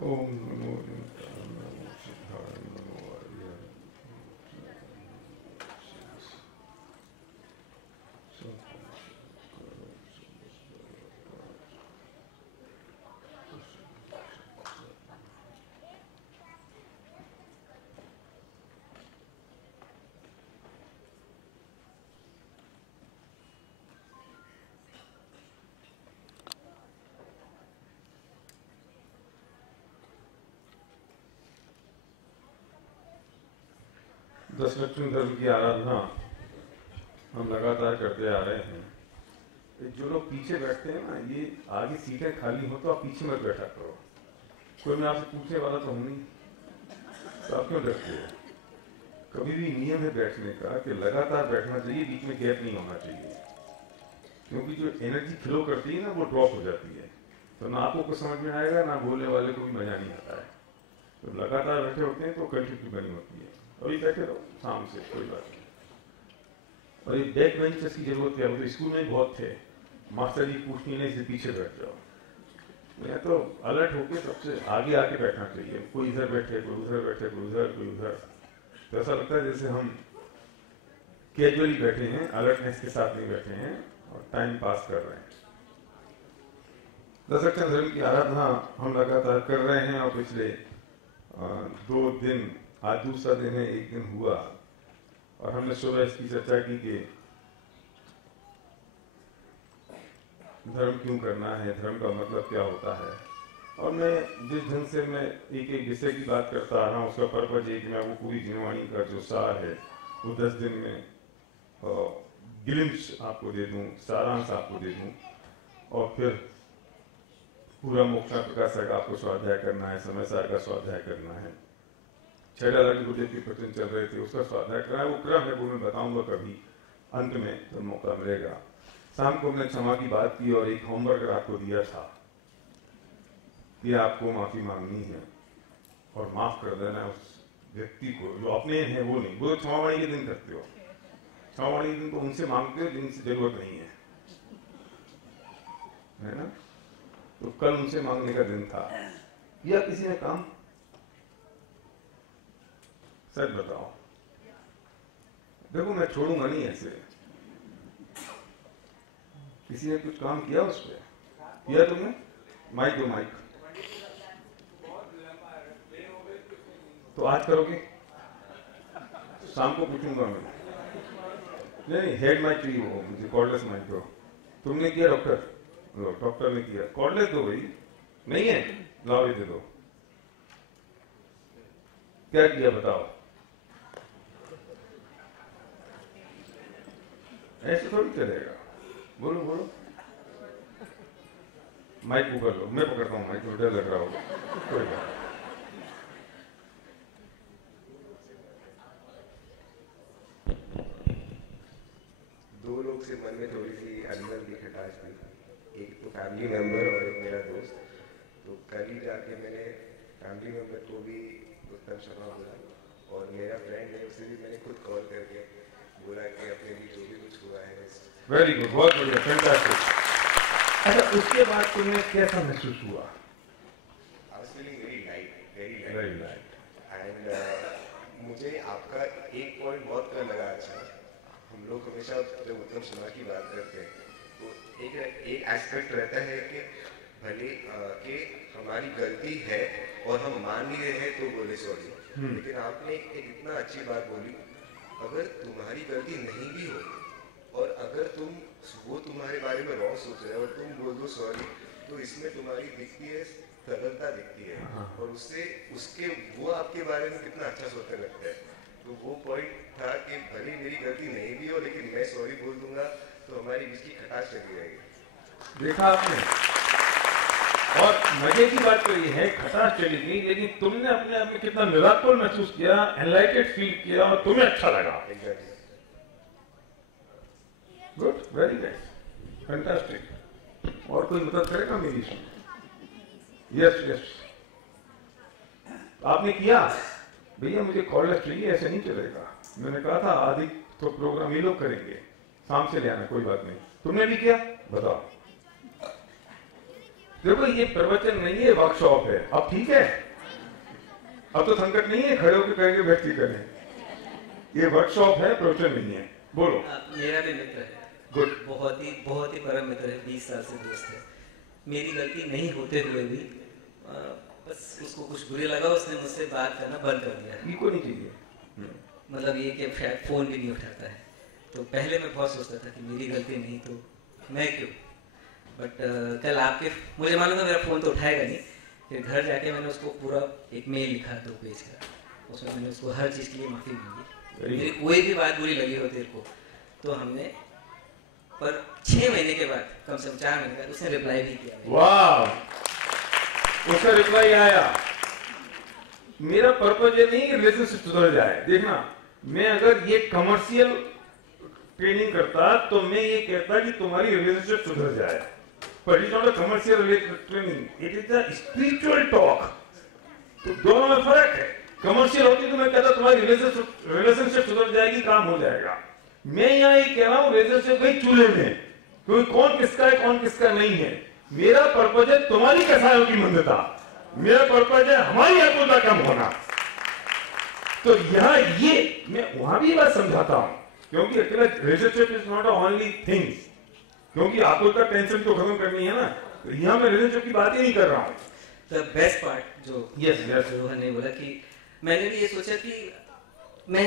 ओम नमो नित्याय नमो सिद्धाय नमो आर्याय दस लक्ष्मी धर्म की आराधना हम लगातार करते आ रहे हैं। जो लोग पीछे बैठते हैं ना, ये आगे सीटें खाली हो तो आप पीछे मत बैठा करो। कोई मैं आपसे पूछने वाला तो हूं नहीं, तो आप क्यों डरते हो? कभी भी नियम है बैठने का कि लगातार बैठना चाहिए, बीच में गैप नहीं होना चाहिए, क्योंकि जो एनर्जी फ्लो करती है ना वो ड्रॉप हो जाती है, तो ना आपको कुछ समझ में आएगा ना बोलने वाले को भी मजा नहीं आता है। तो लगातार बैठे होते हैं तो कंटिन्यू बनी होती है। अभी बैठे रहो शाम से, कोई बात नहीं। और ये बैक बेंचर्स की जरूरत क्या, तो स्कूल में बहुत थे, मास्टर जी पूछनी नहीं से पीछे बैठ जाओ। मैं तो अलर्ट होके सबसे आगे आके बैठना चाहिए। कोई इधर बैठे, कोई उधर बैठे, कोई उधर, कोई उधर, तो ऐसा लगता है जैसे हम कैजुअली बैठे हैं, अलर्टनेस के साथ नहीं बैठे हैं और टाइम पास कर रहे हैं। दशरथ धर्म की आराधना हम लगातार कर रहे हैं और पिछले 2 दिन, आज दूसरा दिन है, 1 दिन हुआ, और हमने सुबह इसकी चर्चा की कि धर्म क्यों करना है, धर्म का मतलब क्या होता है। और मैं जिस ढंग से मैं एक एक विषय की बात करता आ रहा हूँ, उसका पर्पज है कि मैं वो पूरी जीववाणी का जो सार है वो 10 दिन में ग्लिम्स आपको दे दूँ, सारांश आपको दे दूँ, और फिर पूरा मोक्षा प्रकाश का आपको स्वाध्याय करना है, समय सार का स्वाध्याय करना है, 6 लाख गुरुदेव के प्रवचन चल रहे थे उसका स्वाध्याय करना है। वो क्रम है, वो मैं बताऊंगा कभी अंत में जब मौका मिलेगा। शाम को हमने क्षमा की बात की और एक होमवर्क आपको दिया था कि आपको माफी मांगनी है और माफ कर देना है उस व्यक्ति को जो अपने हैं वो नहीं। वो क्षमावाणी के दिन करते हो, क्षमावाणी के दिन तो उनसे मांगते हो जिनसे जरूरत नहीं है ना। तो कल उनसे मांगने का दिन था। या किसी ने काम, सच बताओ, देखो मैं छोड़ूंगा नहीं ऐसे। किसी ने कुछ काम किया उस पर? किया तुमने? माइक दो, माइक। तो आज करोगे? शाम को पूछूंगा मैं। नहीं, हेड माइक चाहिए हो मुझे, कॉर्डलेस माइक दो। तुमने किया डॉक्टर? डॉक्टर ने किया, कॉर्डलेस दो भाई। नहीं है, लाओ ये दे दो। क्या किया बताओ? ऐसे थोड़ी चलेगा, बोलो बोलो। माइक ऊपर लो, मैं पकड़ता हूँ माइक, डर लग रहा होगा, कोई बात। दो लोग से मन में थोड़ी सी अंदर की खटास थी, एक तो फैमिली मेंबर और एक मेरा दोस्त। तो कल ही जाके मैंने फैमिली मेंबर को भी उत्तम क्षमा बोला और मेरा फ्रेंड है उसे भी मैंने खुद कॉल करके बोला कि अपने भी जो भी कुछ हुआ है। वेरी गुड, बहुत बढ़िया, फैंटास्टिक। अच्छा, उसके बाद तुम्हें कैसा महसूस हुआ? I was feeling very light. And मुझे आपका एक पॉइंट बहुत लगा अच्छा। हम लोग हमेशा जब उत्तम क्षमा की बात करते हैं तो एक एस्पेक्ट रहता है कि भले कि हमारी गलती है और हम मान नहीं रहे हैं तो बोले सॉरी, लेकिन आपने एक इतना अच्छी बात बोली, अगर तुम्हारी गलती नहीं भी हो और अगर वो तुम्हारे बारे में रॉन्ग सोच रहे हो और तुम बोल दो सॉरी, तो इसमें तुम्हारी दिखती है सरलता दिखती है और उससे उसके वो आपके बारे में कितना अच्छा सोचने लगता है। तो वो पॉइंट था कि भले मेरी गलती नहीं भी हो लेकिन मैं सॉरी बोल दूंगा तो हमारी इसकी खटास चली जाएगी। देखा आपने? और मजे की बात तो ये है, खटास चली गई, लेकिन तुमने अपने आप में कितना मिराकल महसूस किया, एनलाइटेड फील किया और तुम्हें अच्छा लगा। Good, very nice, fantastic. और कोई मदद करेगा मेरी इसमें? यस यस, आपने किया भैया, मुझे कॉलेज चाहिए, ऐसे नहीं चलेगा। मैंने कहा था आदि तो प्रोग्राम ये लोग करेंगे, शाम से ले आना, कोई बात नहीं। तुमने भी किया? बताओ। देखो ये प्रवचन नहीं है, वर्कशॉप है। अब ठीक है, अब तो संकट नहीं है खड़े होकर कहेंगे व्यक्ति करें, ये वर्कशॉप है, प्रवचन नहीं है। बोलो। मेरा भी मित्र है, गुड, बहुत ही परम मित्र है, 20 साल से दोस्त है। मेरी गलती नहीं होते हुए भी बस उसको कुछ बुरे लगा, उसने मुझसे बात करना बंद कर दिया। इको नहीं चाहिए, मतलब ये कि शायद फोन भी नहीं उठाता है। तो पहले मैं बहुत सोचता था कि मेरी गलती नहीं तो मैं क्यों, बट कल आपके, मुझे मालूम था मेरा फ़ोन तो उठाएगा नहीं, फिर घर जाके मैंने उसको पूरा एक मेल लिखा 2 पेज का, उसमें मैंने उसको हर चीज़ के लिए माफ़ी मांगी। मेरी कोई भी बात बुरी लगी हो तेरे को तो हमने, पर 6 महीने के बाद, कम से कम 4 महीने बाद उसने रिप्लाई भी किया। वाह, उसका रिप्लाई आया। मेरा पर्पज ये नहीं कि रिलेशनशिप सुधर जाए। देखना, मैं अगर ये कमर्शियल ट्रेनिंग करता तो मैं ये कहता कि तुम्हारी रिलेशनशिप सुधर जाए, पर it not a commercial training, it is a spiritual talk. तो दोनों में फर्क है। कमर्शियल होती तो मैं कहता तुम्हारी रिलेशनशिप सुधर जाएगी, काम हो जाएगा। मैं यहाँ ये कह रहा हूँ रिलेशनशिप गई चूल्हे में, क्योंकि कौन किसका है कौन किसका नहीं है। मेरा पर्पज है तुम्हारी कसायों की मंदता, मेरा पर्पज है हमारी आकुलता कम होना। तो यहाँ ये मैं वहां भी बात समझाता हूँ, क्योंकि अकेला relationship is not only things, क्योंकि आकुलता टेंशन तो खत्म करनी है ना। तो यहाँ मैं रिलेशनशिप की बात ही नहीं कर रहा हूँ। द बेस्ट पार्ट जो रोहन ने बोला कि मैंने भी ये सोचा कि मैं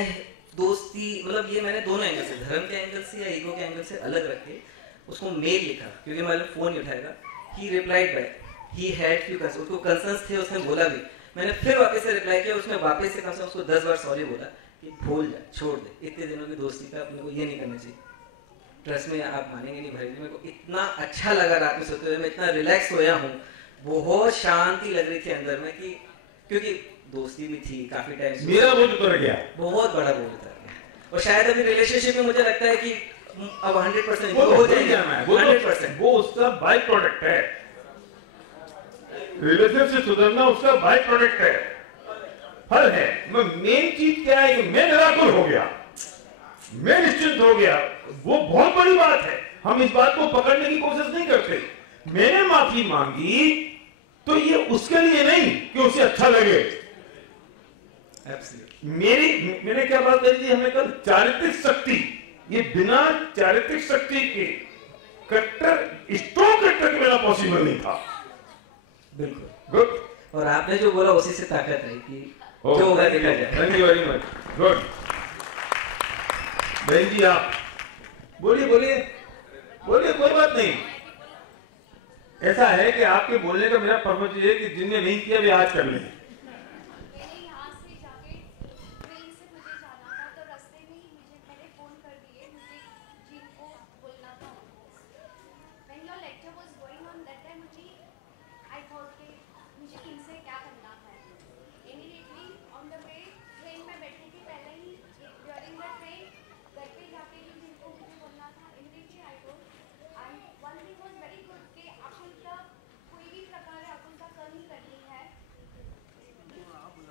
दोस्ती, मतलब ये मैंने दोनों एंगल से, धर्म के एंगल से या ईगो के एंगल से अलग रख के उसको मेल लिखा, क्योंकि मैंने फोन नहीं उठाएगा। ही replied back, he had few concerns, उसको कंसर्न्स थे, उसने बोला भी। मैंने फिर वापस से रिप्लाई किया, उसमें वापस से कम से कम उसको 10 बार सॉरी बोला कि भूल जा, छोड़ दे, इतने दिनों की दोस्ती का अपने को ये नहीं करना चाहिए। ट्रस्ट में आप मानेंगे नहीं भाई, मेरे को इतना अच्छा लगा रात में सोते हुए, मैं इतना रिलैक्स सोया हूँ, बहुत शांति लग रही थी अंदर में, कि क्योंकि दोस्ती भी थी काफी टाइम से, मेरा बोझ उतर गया, बहुत बड़ा बोझ उतर गया। और शायद अभी रिलेशनशिप में मुझे लगता है कि अब 100% हो जाएगा, 100%। वो उसका बाय प्रोडक्ट है, रिलेशनशिप सुधरना उसका बाय प्रोडक्ट है, फल है। मेन चीज क्या है कि मैं निराकुल हो गया, मैं निश्चिंत हो गया, वो बहुत बड़ी बात है। हम इस बात को पकड़ने की कोशिश नहीं करते। मैंने माफी मांगी तो ये उसके लिए नहीं कि उसे अच्छा लगे। मैंने क्या बात करी थी हमें कल, चारित्रिक शक्ति। ये बिना चारित्रिक शक्ति के कट्टर स्ट्रॉन्ग कट्टर के बिना पॉसिबल नहीं था। बिल्कुल गुड। और आपने जो बोला उसी से ताकत है कि जो होगा देखा जाए। Thank you very much. Good. बहन जी आप बोलिए बोलिए बोलिए, कोई बात नहीं। ऐसा है कि आपके बोलने का मेरा पर्पज ये है कि जिनने नहीं किया वे आज कर लें।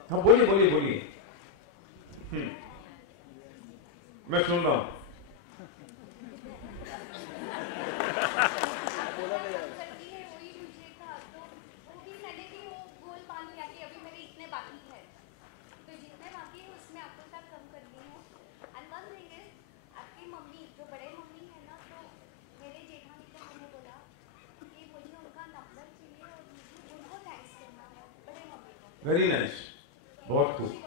हाँ बोलिए बोलिए बोलिए, मैं सुन रहा हूँ। वेरी नाइस, बहुत खूब।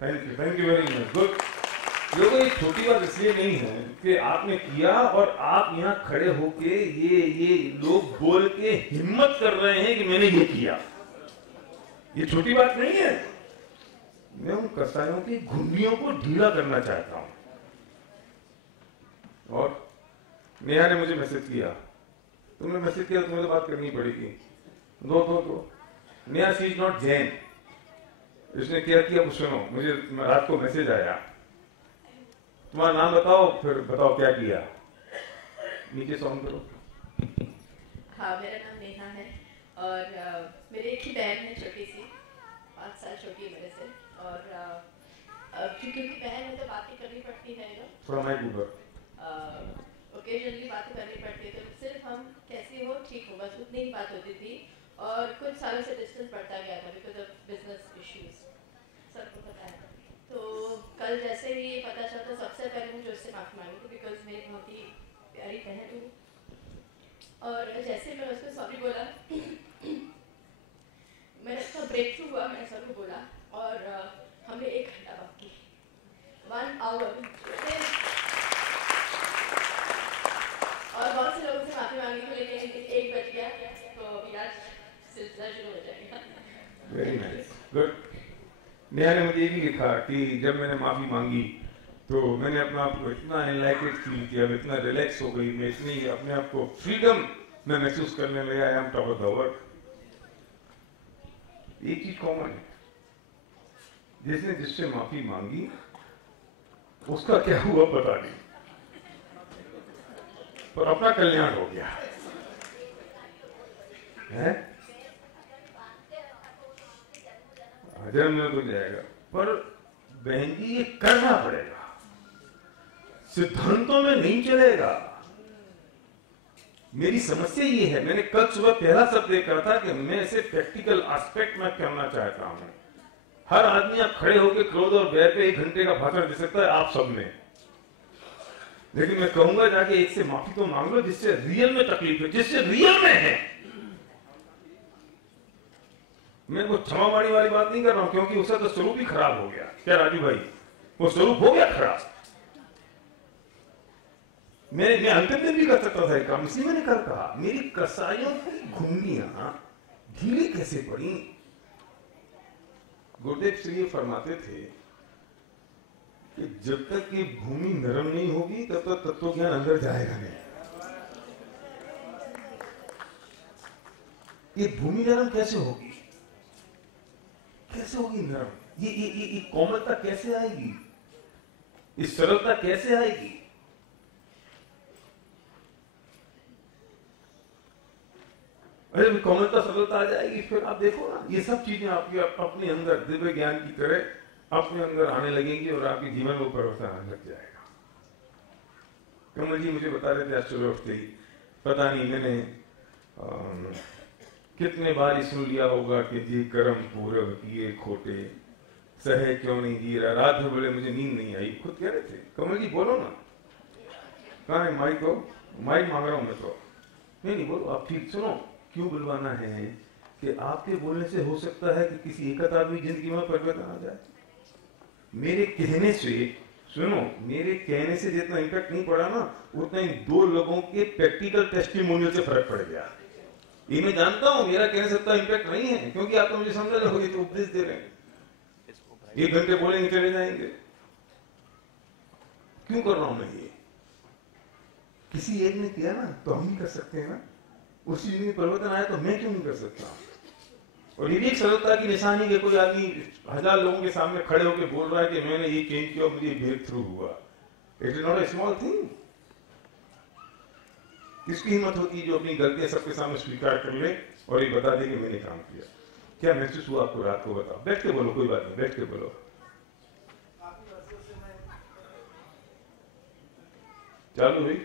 Thank you very much. Good. देखो ये छोटी बात इसलिए नहीं है कि आपने किया और आप यहाँ खड़े होके ये लोग बोल के हिम्मत कर रहे हैं कि मैंने ये किया, ये छोटी बात नहीं है। मैं उन कसायों की घुंडियों को ढीला करना चाहता हूं। और नेहा ने मुझे मैसेज किया, तुमने मैसेज किया तुम्हें तो बात करनी पड़ेगी। दो Neha she is not Jain. इसने क्या किया सुनो, मुझे रात को मैसेज आया तुम्हारा नाम बताओ, फिर बताओ क्या किया। नीचे साउंड करो। हाँ, मेरा नाम नेहा है और मेरी एक ही बहन है, छोटी सी, 5 साल छोटी है मेरे से। और क्योंकि बहन है तो बातें करनी पड़ती है ना, थोड़ा माइक ऊपर, ओकेजनली बातें करनी पड़ती है, तो सिर्फ हम कैसे हो ठीक हो, बस उतनी ही बात होती थी। और कुछ सालों से डिस्टेंस बढ़ता गया था बिकॉज ऑफ बिजनेस इश्यूज, सबको पता है। तो कल जैसे ही ये पता चला तो सबसे पहले मुझे उससे माफ़ी मांगी थी बिकॉज मेरी बहुत ही प्यारी बहन हूँ। और जैसे मैंने उसको सॉरी बोला, मैंने उसका ब्रेक थ्रू हुआ, मैंने सॉरी बोला और हमने 1 घंटा बात की, 1 आवर। और बहुत से लोगों से माफ़ी मांगी थी, लेकिन 1 बज गया तो अभी आज सिलसिला शुरू हो जाएगा। Very nice, good. नेहा ने मुझे ये भी लिखा कि जब मैंने माफ़ी मांगी तो मैंने अपने आप को इतना एनलाइटेड फील किया, मैं इतना रिलैक्स हो गई, मैं इतनी अपने आप को फ्रीडम में महसूस करने लगा, I am top of the world. एक चीज कॉमन है, जिसने जिससे माफी मांगी उसका क्या हुआ पता नहीं, पर अपना कल्याण हो गया है। जन्म में तो जाएगा, पर बहन जी ये करना पड़ेगा, सिद्धांतों में नहीं चलेगा। मेरी समस्या ये है, मैंने कल सुबह पहला शब्द देखा था कि मैं इसे प्रैक्टिकल एस्पेक्ट में करना चाहता हूं। हर आदमी आप खड़े होकर क्रोध और बैर पे 1 घंटे का भाषण दे सकता है आप सब में, लेकिन मैं कहूंगा जाके एक से माफी तो मांग लो जिससे रियल में तकलीफ है, जिससे रियल में है। मैं वो क्षमावाणी वाली बात नहीं कर रहा हूं, क्योंकि उसका तो स्वरूप ही खराब हो गया। क्या राजू भाई, वो स्वरूप हो गया खराब। मैं अंतिम दिन भी कर सकता था काम, इसलिए मैंने कल कहा मेरी कसाइयों की घुंडियां ढीली कैसे पड़ी। गुरुदेव श्री ये फरमाते थे कि जब तक ये भूमि नरम नहीं होगी तब तक तत्व ज्ञान अंदर जाएगा नहीं। ये भूमि नरम कैसे होगी, कैसे होगी नरम? ये कोमलता कैसे आएगी, इस सरलता कैसे आएगी? अरे कोमलता सरलता आ जाएगी, फिर आप देखो ना ये सब चीजें आपके अपने अंदर दिव्य ज्ञान की तरह अपने अंदर आने लगेंगी और आपके जीवन में परिवर्तन आने लग जाएगा। कमल जी मुझे बता रहे थे आज सुबह उठते ही, पता नहीं मैंने कितने बार सुन लिया होगा कि जी कर्म पूरब किए खोटे, सहे क्यों नहीं जी रहा। रात में बोले मुझे नींद नहीं आई, खुद कह रहे थे। कमल जी बोलो ना, कहाँ है माइक? को माइक मांग रहा हूं मैं तो। नहीं बोलो आप, ठीक सुनो। क्यों बुलवाना है कि आपके बोलने से हो सकता है कि किसी एक आदमी जिंदगी में परिवर्तन आ जाए। मेरे कहने से, सुनो, मेरे कहने से जितना इम्पैक्ट नहीं पड़ा ना, उतना ही 2 लोगों के प्रैक्टिकल टेस्टिमोनियल से फर्क पड़ गया। ये मैं जानता हूं मेरा कहने से उतना इम्पैक्ट नहीं है, क्योंकि आप तो मुझे समझ रहे हो, तो उपदेश दे रहे हैं, 1 घंटे बोलेंगे चले जाएंगे। क्यों कर रहा हूं मैं ये? किसी एक ने किया ना तो हम भी कर सकते हैं ना। उस चीज में परिवर्तन आया तो मैं क्यों नहीं कर सकता? और ये भी एक सरलता की निशानी कि कोई आदमी 1000 लोगों के सामने खड़े होकर बोल रहा है कि मैंने ये चेंज किया, मुझे ब्रेक थ्रू हुआ। It is not a small thing. किसकी हिम्मत होती है जो अपनी गलतियां सबके सामने स्वीकार कर ले और ये बता दे कि मैंने काम किया? क्या महसूस हुआ आपको रात को? बताओ, बैठ के बोलो, कोई बात नहीं, बैठ के बोलो। चालू हुई।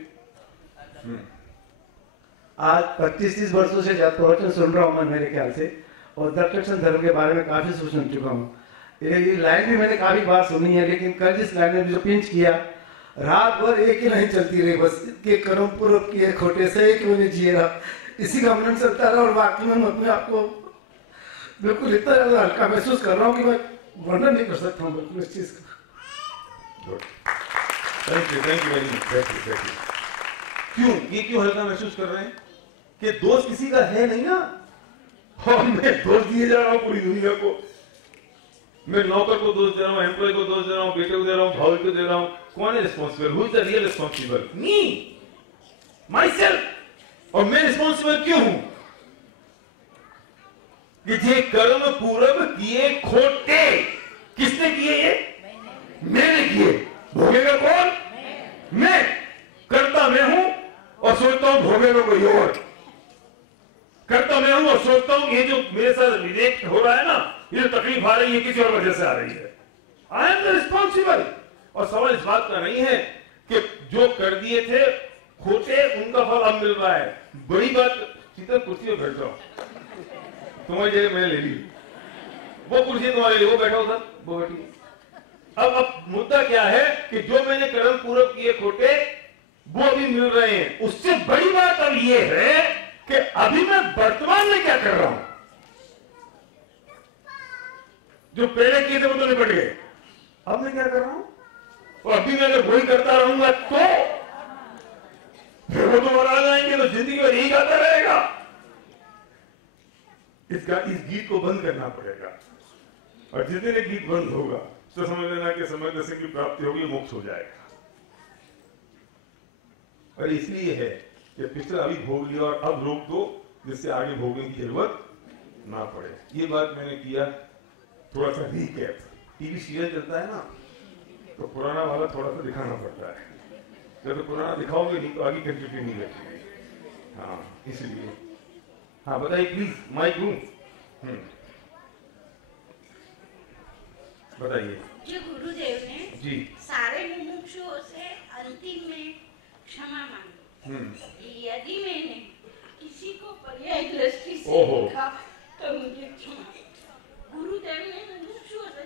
आज 25-30 वर्षों से प्रवचन सुन रहा हूँ मैं मेरे ख्याल से, और दक्षिण धर्म के बारे में काफी सुन चुका हूँ। ये लाइन भी मैंने काफी बार सुनी है, लेकिन कल जिस लाइन में जो पिंच किया, रात भर एक ही लाइन चलती रही बस, के कर्म पूर्व किए खोटे से क्यों नहीं जिए रहा, इसी का मनन चलता रहा। और वाकई में अपने आप को बिल्कुल इतना ज्यादा हल्का महसूस कर रहा हूँ कि मैं वर्णन नहीं कर सकता हूँ बिल्कुल इस चीज का। Thank you very much. क्यों ये क्यों हल्का महसूस कर रहे हैं? कि दोष किसी का है नहीं ना, और मैं दोष दिए जा रहा हूं पूरी दुनिया को। मैं नौकर को दोष दे रहा हूं, एम्प्लॉय को दोष दे रहा हूं, बेटे को दे रहा हूं, भाई को दे रहा हूं। कौन है responsible? Who is the real responsible? Me, my self. और मैं रिस्पॉन्सिबल क्यों हूं? कि ये कर्म पूरब किए खोटे, किसने किए? ये मैंने किए। भोगेगा कौन? ये तकलीफ आ रही है किसी और वजह से आ रही है। I am the responsible. और सवाल इस बात का नहीं है कि जो कर दिए थे खोटे उनका फल अब मिल रहा है। बड़ी बात, सीधा कुर्सी पर बैठ जाओ, तुम्हारी जगह मैंने ले ली, वो कुर्सी तुम्हारे लिए, वो बैठा उधर, वो बैठी। अब मुद्दा क्या है कि जो मैंने कर्म पूर्व किए खोटे वो अभी मिल रहे हैं। उससे बड़ी बात अब ये है कि अभी मैं वर्तमान में क्या कर रहा हूं। जो पहले किए थे वो तो निपट गए, अब मैं क्या कर रहा हूं। और अभी मैं अगर वही करता रहूंगा तो फिर वो तो मरा जाएंगे, तो जिंदगी में यही गाता रहेगा। इस गीत को बंद करना पड़ेगा। और जिस दिन गीत बंद होगा तो समझ लेना कि समझ सिंह की प्राप्ति होगी, मोक्ष हो जाएगा। और इसलिए है कि पिछला अभी भोग लिया और अब रोक दो, जिससे आगे भोगने की जरूरत ना पड़े। ये बात मैंने किया, थोड़ा सा रीकैप। टीवी सीरियल चलता है ना, तो पुराना वाला थोड़ा सा दिखाना पड़ता है। जब तो पुराना दिखाओगे नहीं तो आगे कंटिन्यू नहीं लगेगी। हाँ, इसलिए। हाँ बताइए प्लीज, माइक रूम। बताइए। जो गुरुदेव ने जी सारे मुमुक्षुओं से अंतिम में क्षमा मांगी, यदि मैंने किसी को पर्याय दृष्टि से देखा तो मुझे क्षमा। गुरुदेव ने मुमुक्षुओं से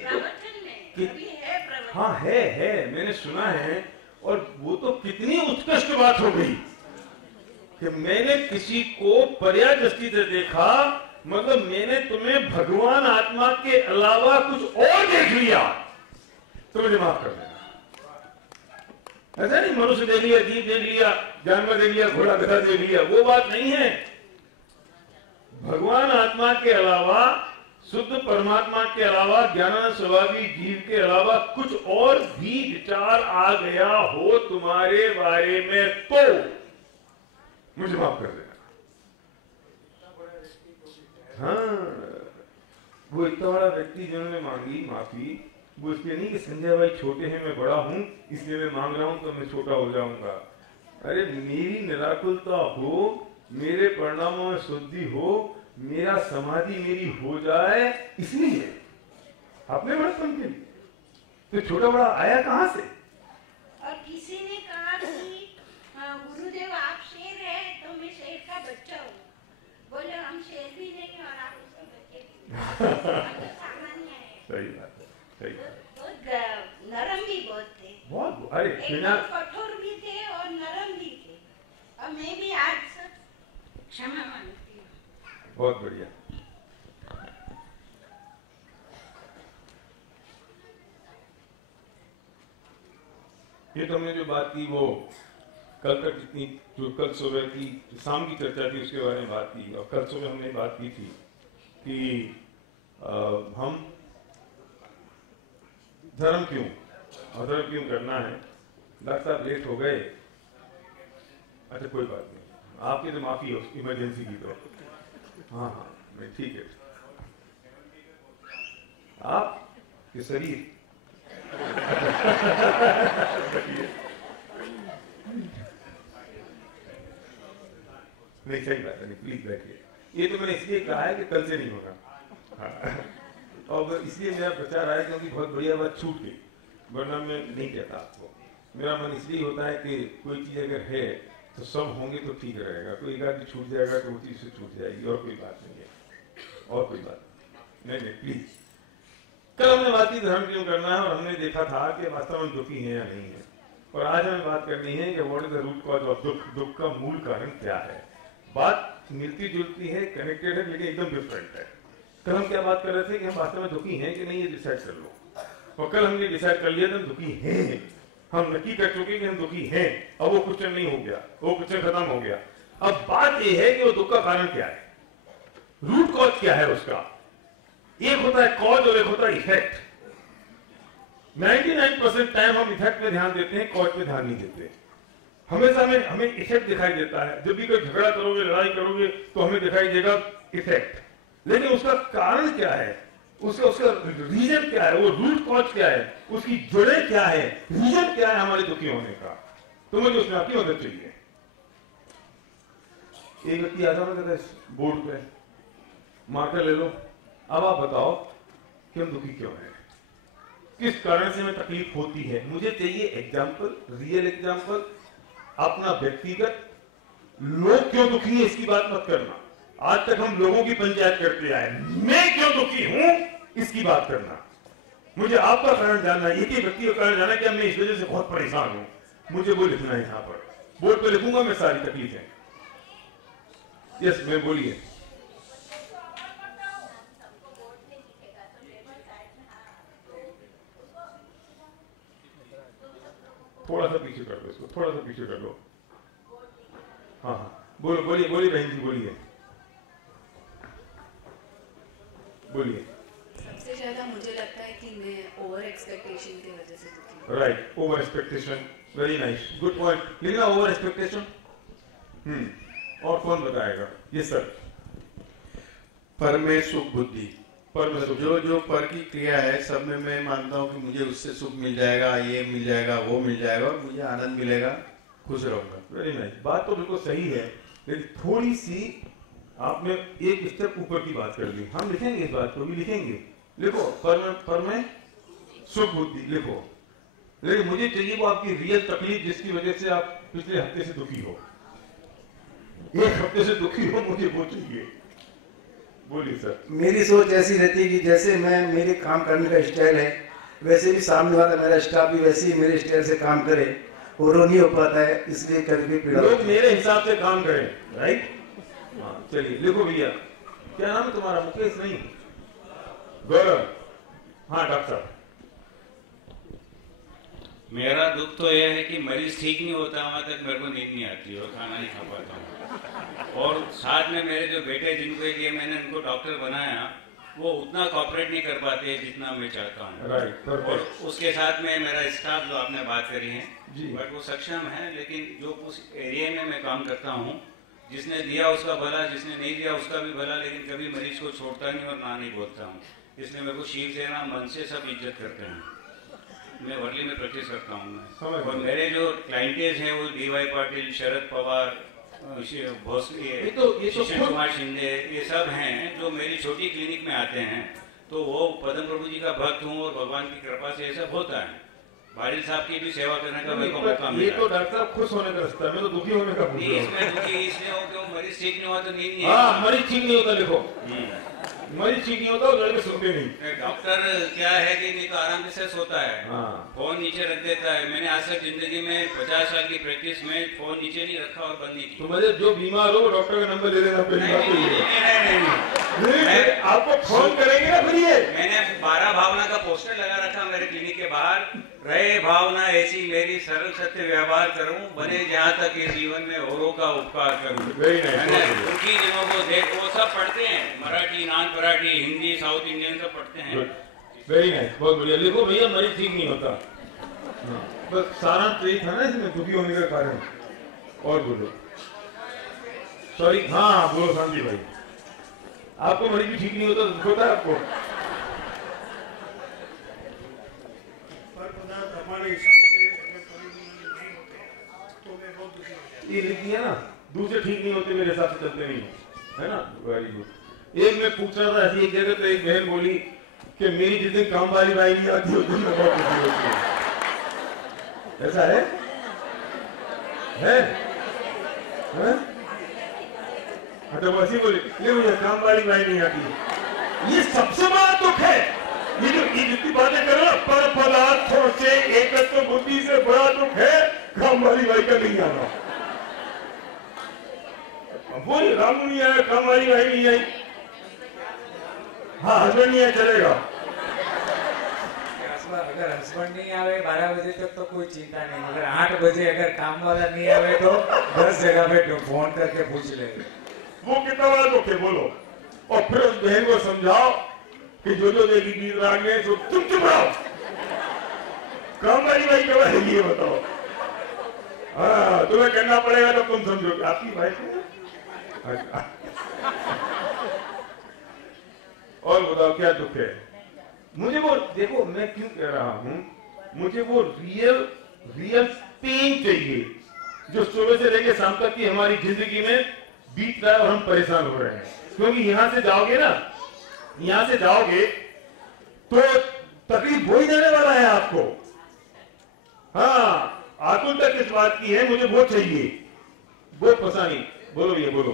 प्रवचन में कभी है प्रवचन? हाँ है, मैंने सुना है। और वो तो कितनी उत्कृष्ट बात हो गई कि मैंने किसी को पर्याय दृष्टि से देखा, मतलब मैंने तुम्हें भगवान आत्मा के अलावा कुछ और देख लिया, तो मुझे माफ कर देना। ऐसा नहीं मनुष्य देख लिया, जीव देख लिया, जानवर देख लिया, घोड़ा गधा देख लिया, वो बात नहीं है। भगवान आत्मा के अलावा, शुद्ध परमात्मा के अलावा, ज्ञानानंद स्वभावी जीव के अलावा कुछ और भी विचार आ गया हो तुम्हारे बारे में तो मुझे माफ कर देना। हाँ, वो इतना बड़ा व्यक्ति जिन्होंने मांगी माफी, वो इसलिए नहीं कि संजय भाई छोटे हैं मैं बड़ा हूं इसलिए मैं मांग रहा हूं तो मैं छोटा हो जाऊंगा। अरे मेरी निराकुलता हो, मेरे परिणामों में शुद्धि हो, मेरा समाधि मेरी हो जाए, इसलिए अपने बड़पन के लिए। तो छोटा बड़ा आया कहां से? और किसी ने कहा कि गुरुदेव आप शेर है तो मैं शेर का बच्चा हूँ। बोले हम शेर भी नहीं और आप उसके बच्चे भी। सामान्य है। सही बात है, सही बात। बहुत नरम भी बहुत थे, बहुत। अरे एकदम कठोर भी थे और नरम भी थे। और मैं भी आज क्षमा मांगती हूँ। बहुत बढ़िया। ये तो हमने जो बात की वो कल तक जितनी जो कल सुबह की शाम की चर्चा थी उसके बारे में बात की। और कल सुबह हमने बात की थी कि हम धर्म क्यों, अधर्म क्यों करना है। डॉक्टर साहब लेट हो गए, अच्छा कोई बात नहीं, आपकी तो माफी हो इमरजेंसी की तो। हाँ मैं ठीक है। आप के शरीर नहीं, सही बात है, प्लीज बैठिए। ये तो मैंने इसलिए कहा है कि कल से नहीं होगा। हाँ। और इसलिए मेरा प्रचार आया क्योंकि बहुत बढ़िया बात छूट गई, वरना मैं नहीं कहता आपको। मेरा मन इसलिए होता है कि कोई चीज अगर है तो सब होंगे तो ठीक रहेगा, कोई एक आदमी छूट जाएगा तो वो चीज से छूट जाएगी, और कोई बात नहीं है, और कोई बात नहीं। प्लीज। कल हमने बात की धर्म क्यों करना है, और हमने देखा था कि वास्तव में दुखी है या नहीं है। और आज हमें बात करनी है कि what is the root cause of दुख, दुख का मूल कारण क्या है। बात मिलती जुलती है, कनेक्टेड है, लेकिन एकदम डिफरेंट है। कल हम क्या बात कर रहे थे कि हम वास्तव में दुखी हैं कि नहीं, ये डिसाइड कर लो। और कल हमने डिसाइड कर लिया था दुखी हैं, हम नक्की कर चुके कि हम दुखी हैं। अब वो क्वेश्चन नहीं हो गया, वो क्वेश्चन खत्म हो गया। अब बात ये है कि वो दुख का कारण क्या है, रूट कॉज क्या है उसका। एक होता है कॉज और एक होता है इफेक्ट। 99% टाइम हम इफेक्ट पे ध्यान देते हैं, कॉज पे ध्यान नहीं देते। हमेशा हमें इफेक्ट दिखाई देता है। जब भी कोई झगड़ा करोगे, लड़ाई करोगे तो हमें दिखाई देगा इफेक्ट, लेकिन उसका कारण क्या है, उसका रीजन क्या है, वो रूट कॉज क्या है, उसकी जड़ें क्या है, रीजन क्या है हमारे दुखी होने का। तो मुझे उसमें आपकी मदद चाहिए। एक व्यक्ति आता है बोर्ड पे, मार्कर ले लो, अब आप बताओ कि हम दुखी क्यों हैं, किस कारण से हमें तकलीफ होती है। मुझे चाहिए एग्जाम्पल, रियल एग्जाम्पल, अपना व्यक्तिगत। लोग क्यों दुखी है इसकी बात मत करना। आज तक हम लोगों की पंचायत करते आए, मैं क्यों दुखी हूं इसकी बात करना। मुझे आपका कारण जानना, एक ही व्यक्ति का कारण जानना कि मैं इस वजह से बहुत परेशान हूं, मुझे वो लिखना है। यहां पर बोर्ड पे लिखूंगा मैं सारी तकलीफें। यस मैं बोलिए। थोड़ा सा पीछे कर लो इसको, थोड़ा सा पीछे कर लो। हाँ हाँ बोलो, बोलिए बोलिए बहन जी, बोलिए बोलिए। सबसे ज्यादा मुझे लगता है कि मैं ओवर एक्सपेक्टेशन की वजह से दुखी हूँ। Right, over expectation, very nice, good point. लिखना ओवर एक्सपेक्टेशन। और कौन बताएगा? ये सर। पर में सुख बुद्धि, पर में सुख, जो पर की क्रिया है सब में मैं मानता हूँ कि मुझे उससे सुख मिल जाएगा, ये मिल जाएगा, वो मिल जाएगा और मुझे आनंद मिलेगा, खुश रहूंगा। वेरी नाइस, बात तो बिल्कुल सही है, लेकिन थोड़ी सी आपने एक स्टेप ऊपर की बात कर ली। हम लिखेंगे इस बात को भी, लिखेंगे। लिखो पर में सुख बुद्धि लिखो, लेकिन मुझे चाहिए वो आपकी रियल तकलीफ जिसकी वजह से आप पिछले हफ्ते से दुखी हो, एक हफ्ते से दुखी हो, मुझे वो चाहिए। बोलिए सर। मेरी सोच ऐसी रहती है कि जैसे मैं, मेरे काम करने का स्टाइल है, वैसे भी सामने वाला मेरा स्टाफ भी वैसे ही मेरे स्टाइल से काम करे, और वो नहीं हो पाता है, इसलिए कभी पीड़ा। लोग मेरे हिसाब से काम करें, राइट। हाँ चलिए लिखो भैया। क्या नाम है तुम्हारा? मुकेश नहीं, गौरव। हाँ डॉक्टर साहब। मेरा दुख तो यह है कि मरीज ठीक नहीं होता वहां तक मेरे को नींद नहीं आती और खाना नहीं खा पाता हूँ। और साथ में मेरे जो बेटे जिनके लिए मैंने उनको डॉक्टर बनाया, वो उतना कॉपरेट नहीं कर पाते जितना मैं चाहता हूँ। राइट, और उसके साथ में मेरा स्टाफ जो आपने बात करी है, जी। बट वो सक्षम है, लेकिन जो उस एरिया में मैं काम करता हूँ, जिसने दिया उसका भला, जिसने नहीं दिया उसका भी भला, लेकिन कभी मरीज को छोड़ता नहीं और ना नहीं बोलता हूँ। इसलिए मेरे को शिवसेना मन से सब इज्जत करते हैं। मैं वर्ली में प्रैक्टिस करता हूँ। और मेरे जो क्लाइंटेज हैं वो DY पाटिल, शरद पवार, भोसले, कुमार शिंदे, ये सब हैं जो मेरी छोटी क्लिनिक में आते हैं। तो वो पद्म प्रभु जी का भक्त हूँ और भगवान की कृपा से ये सब होता है। बारिश साहब की भी सेवा करने का मेरे को मौका मिला। ये तो डॉक्टर साहब खुश होने का रास्ता है, मैं तो दुखी होने का पूछ रहा हूं। इसमें दुखी इसलिए हो कि मरीज ठीक नहीं हुआ तो नींद नहीं। हाँ मरीज ठीक नहीं होता, लिखो मरीज ठीक नहीं होता, लड़के सुनते नहीं। डॉक्टर क्या है कि नहीं तो आराम से सोता है, फोन नीचे रख देता है। मैंने आज तक जिंदगी में 50 साल की प्रैक्टिस में फोन नीचे नहीं रखा और बंद नहीं की। तो मुझे जो बीमार हो डॉक्टर का नंबर दे देना पहली बात तो ये। आपको फोन करेंगे ना फिर ये। मैंने 12 भावना का पोस्टर लगा रखा मेरे क्लिनिक के बाहर, रहे भावना ऐसी मेरी, सरल सत्य व्यवहार करूं, बने जहाँ तक इस जीवन में औरों का उपकार करूं। उनकी जनों को देख, वो सब पढ़ते हैं, Marathi, non Marathi, Hindi, south Indian सब पढ़ते हैं। वेरी नाइस, बहुत बढ़िया। लिखो भैया मरीज ठीक नहीं होता। बस सारा तो यही था ना इसमें दुखी होने का कारण। और बोलो, सॉरी, हाँ बोलो शांति भाई। आपको मरीज भी ठीक नहीं होता, दुख होता है आपको? ये लिखी है ना, दूसरे ठीक नहीं होते मेरे हिसाब से चलते नहीं है ना। Very good. एक मैं पूछ रहा था ऐसी एक जगह, तो एक बहन बोली कि मेरी जिस दिन काम वाली बाई नहीं आती उस दिन मैं बहुत दुखी होती हूँ। ऐसा है? हाँ तो वैसी बोली, ये मुझे काम वाली बाई नहीं आती। ये सबसे बड़ा दुख है। ये जो जितनी बातें करो, पर पदार्थों से एकत्व बुद्धि से बड़ा दुख है काम वाली बाई का नहीं आना। बोल रामू नहीं आया, काम वाली बाई नहीं आई, हाँ हस्बैंड नहीं आया चलेगा। अगर हस्बैंड नहीं आवे 12 बजे तक तो कोई चिंता नहीं, अगर 8 बजे अगर काम वाला नहीं आवे तो 10 जगह पे फोन करके पूछ लेंगे। वो कितना बड़ा दुख है बोलो। और फिर उस बहन को समझाओ कि जो मेरी गीत राग है तो तुम चुप रहो, काम वाली बाई कब आएगी ये बताओ। हाँ तुम्हें करना पड़ेगा तो तुम समझोगे। आपकी भाई और बताओ क्या दुख है? मुझे वो देखो, मैं क्यों कह रहा हूं, मुझे वो रियल पेन चाहिए जो सुबह से लेकर शाम तक की हमारी जिंदगी में बीत रहा है और हम परेशान हो रहे हैं। क्योंकि यहां से जाओगे ना यहां से जाओगे तो तकलीफ हो ही देने वाला है आपको। हाँ, आकुलता किस बात की है, मुझे वो चाहिए, वो पसानी। बोलो ये बोलो।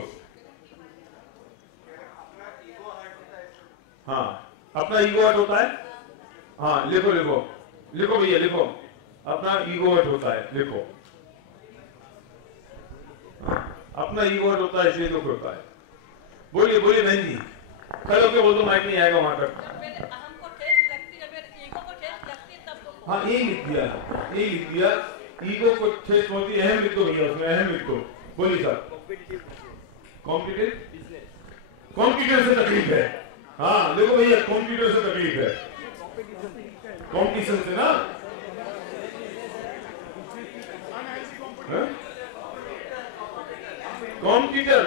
हाँ, अपना ईगो हर्ट होता है। हाँ, लिखो लिखो लिखो भैया लिखो, अपना ईगो हर्ट होता है, लिखो। हाँ, अपना ईगो हर्ट होता है इसलिए दुख होता है। बोलिए बोलिए बहन जी, खड़े होके बोल दो, माइक नहीं आएगा वहां तक। हाँ, ये लिख दिया, ये लिख दिया, ईगो को ठेस पहुंचती है, अहम लिख दो भैया, उसमें अहम लिख दो। बोलिए सर। कॉम्पिटिटर से तकलीफ है। हाँ देखो भैया, कॉम्पिटिटर से तकलीफ है, कॉम्पिटिशन से ना। कॉम्पिटिटर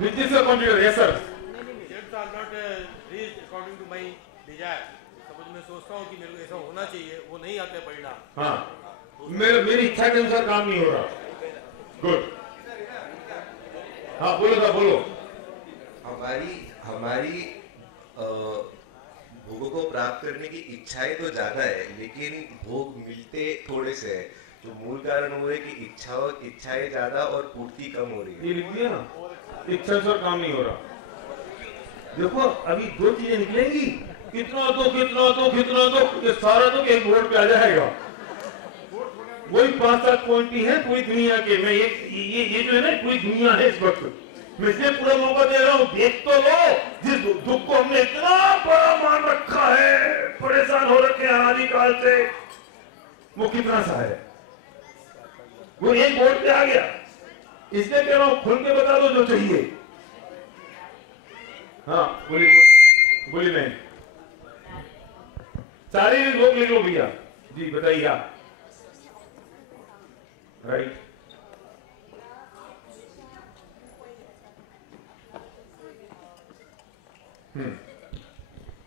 बिजनेस का कॉम्पिटिटर। Yes sir. मैं सोचता हूँ कि मेरे को ऐसा होना चाहिए, वो नहीं आते परिणाम। हाँ, मेरी इच्छा के अनुसार काम नहीं हो रहा। गुड। हाँ बोलो ना, बोलो। हमारी भोगों को प्राप्त करने की इच्छाएं तो ज्यादा है, लेकिन भोग मिलते थोड़े से है। जो मूल कारण वो है कि इच्छाएं ज्यादा और पूर्ति कम हो रही है। ये लिख दिया ना, इच्छा से काम नहीं हो रहा। देखो अभी दो चीजें निकलेंगी, कितना दो कितना दो कितना दो, ये सारा तो एक बोर्ड पे आ जाएगा। वही 5-7 पॉइंट ही है पूरी दुनिया के। मैं ये जो है ना, पूरी दुनिया है इस वक्त। मैं इसलिए पूरा मौका दे रहा हूँ, देख तो लो। जिस दुख को हमने इतना बड़ा मान रखा है, परेशान हो रखे हैं अनादिकाल से, वो कितना सा है, वो एक बोर्ड पे आ गया। इसलिए कह रहा हूँ, खुल के बता दो जो चाहिए। हाँ बोलिए मैं सारे लोग लिख लो भैया जी, बताइए आप। राइट।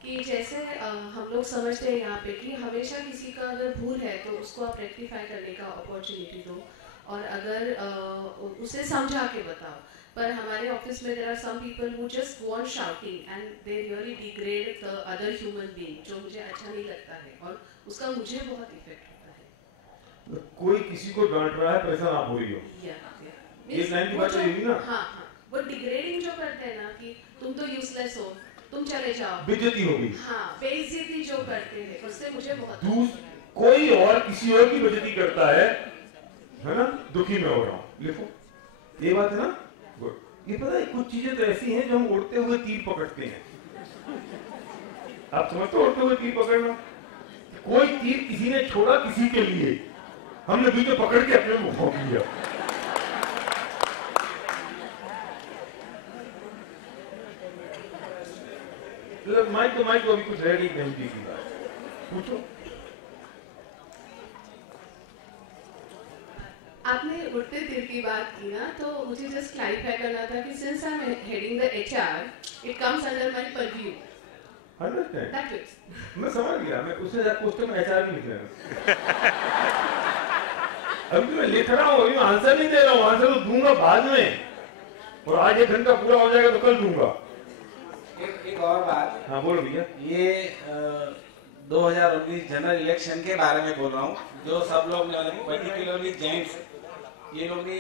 कि जैसे हम लोग समझते हैं यहाँ पे कि हमेशा किसी का अगर भूल है तो उसको आप रेक्टिफाई करने का अपॉर्चुनिटी दो, और अगर उसे समझा के बताओ। पर हमारे ऑफिस में there are some people who just want shouting and they really degrade the other human being, जो मुझे अच्छा नहीं लगता है और उसका मुझे बहुत इफेक्ट होता है। कोई किसी को डांट रहा है, परेशान आप हो रही हो, ये लाइन की बात है ना। हाँ, वो डिग्रेडिंग जो करते हैं ना, कि तुम तो यूजलेस हो, तुम चले जाओ, बेइज्जती होगी। हाँ, बेइज्जती जो करते हैं, उससे मुझे बहुत कोई और किसी और की बेइज्जती करता है ना, दुखी में हो रहा हूँ। लिखो, ये बात है ना। ये पता है, कुछ चीजें तो ऐसी हैं जो हम उड़ते हुए तीर पकड़ते हैं। आप समझते हो उड़ते हुए तीर पकड़ना? कोई तीर किसी ने छोड़ा किसी के लिए, हमने बीच में पकड़ के अपने मुंह भोंक लिया। माइक तो माइक, अभी कुछ रेडी नहीं की बात, पूछो। आपने उड़ते तीर की बात की ना, तो मुझे जस्ट क्लैरिफाई करना था कि since I am heading the HR, it comes under my purview. Understand? That is, मैं समझ गया। मैं उससे क्वेश्चन में एचआर भी लिख रहा हूं। अभी तो मैं लिख रहा हूं, अभी मैं आंसर नहीं दे रहा हूं। आंसर तो दूंगा बाद में, और आज 1 घंटा पूरा हो जाएगा तो कल दूंगा। एक और बात। हाँ बोलो भैया। ये 2019 जनरल इलेक्शन के बारे में बोल रहा हूँ, जो सब लोग पर्टिकुलरली जेंट्स, ये लोग ने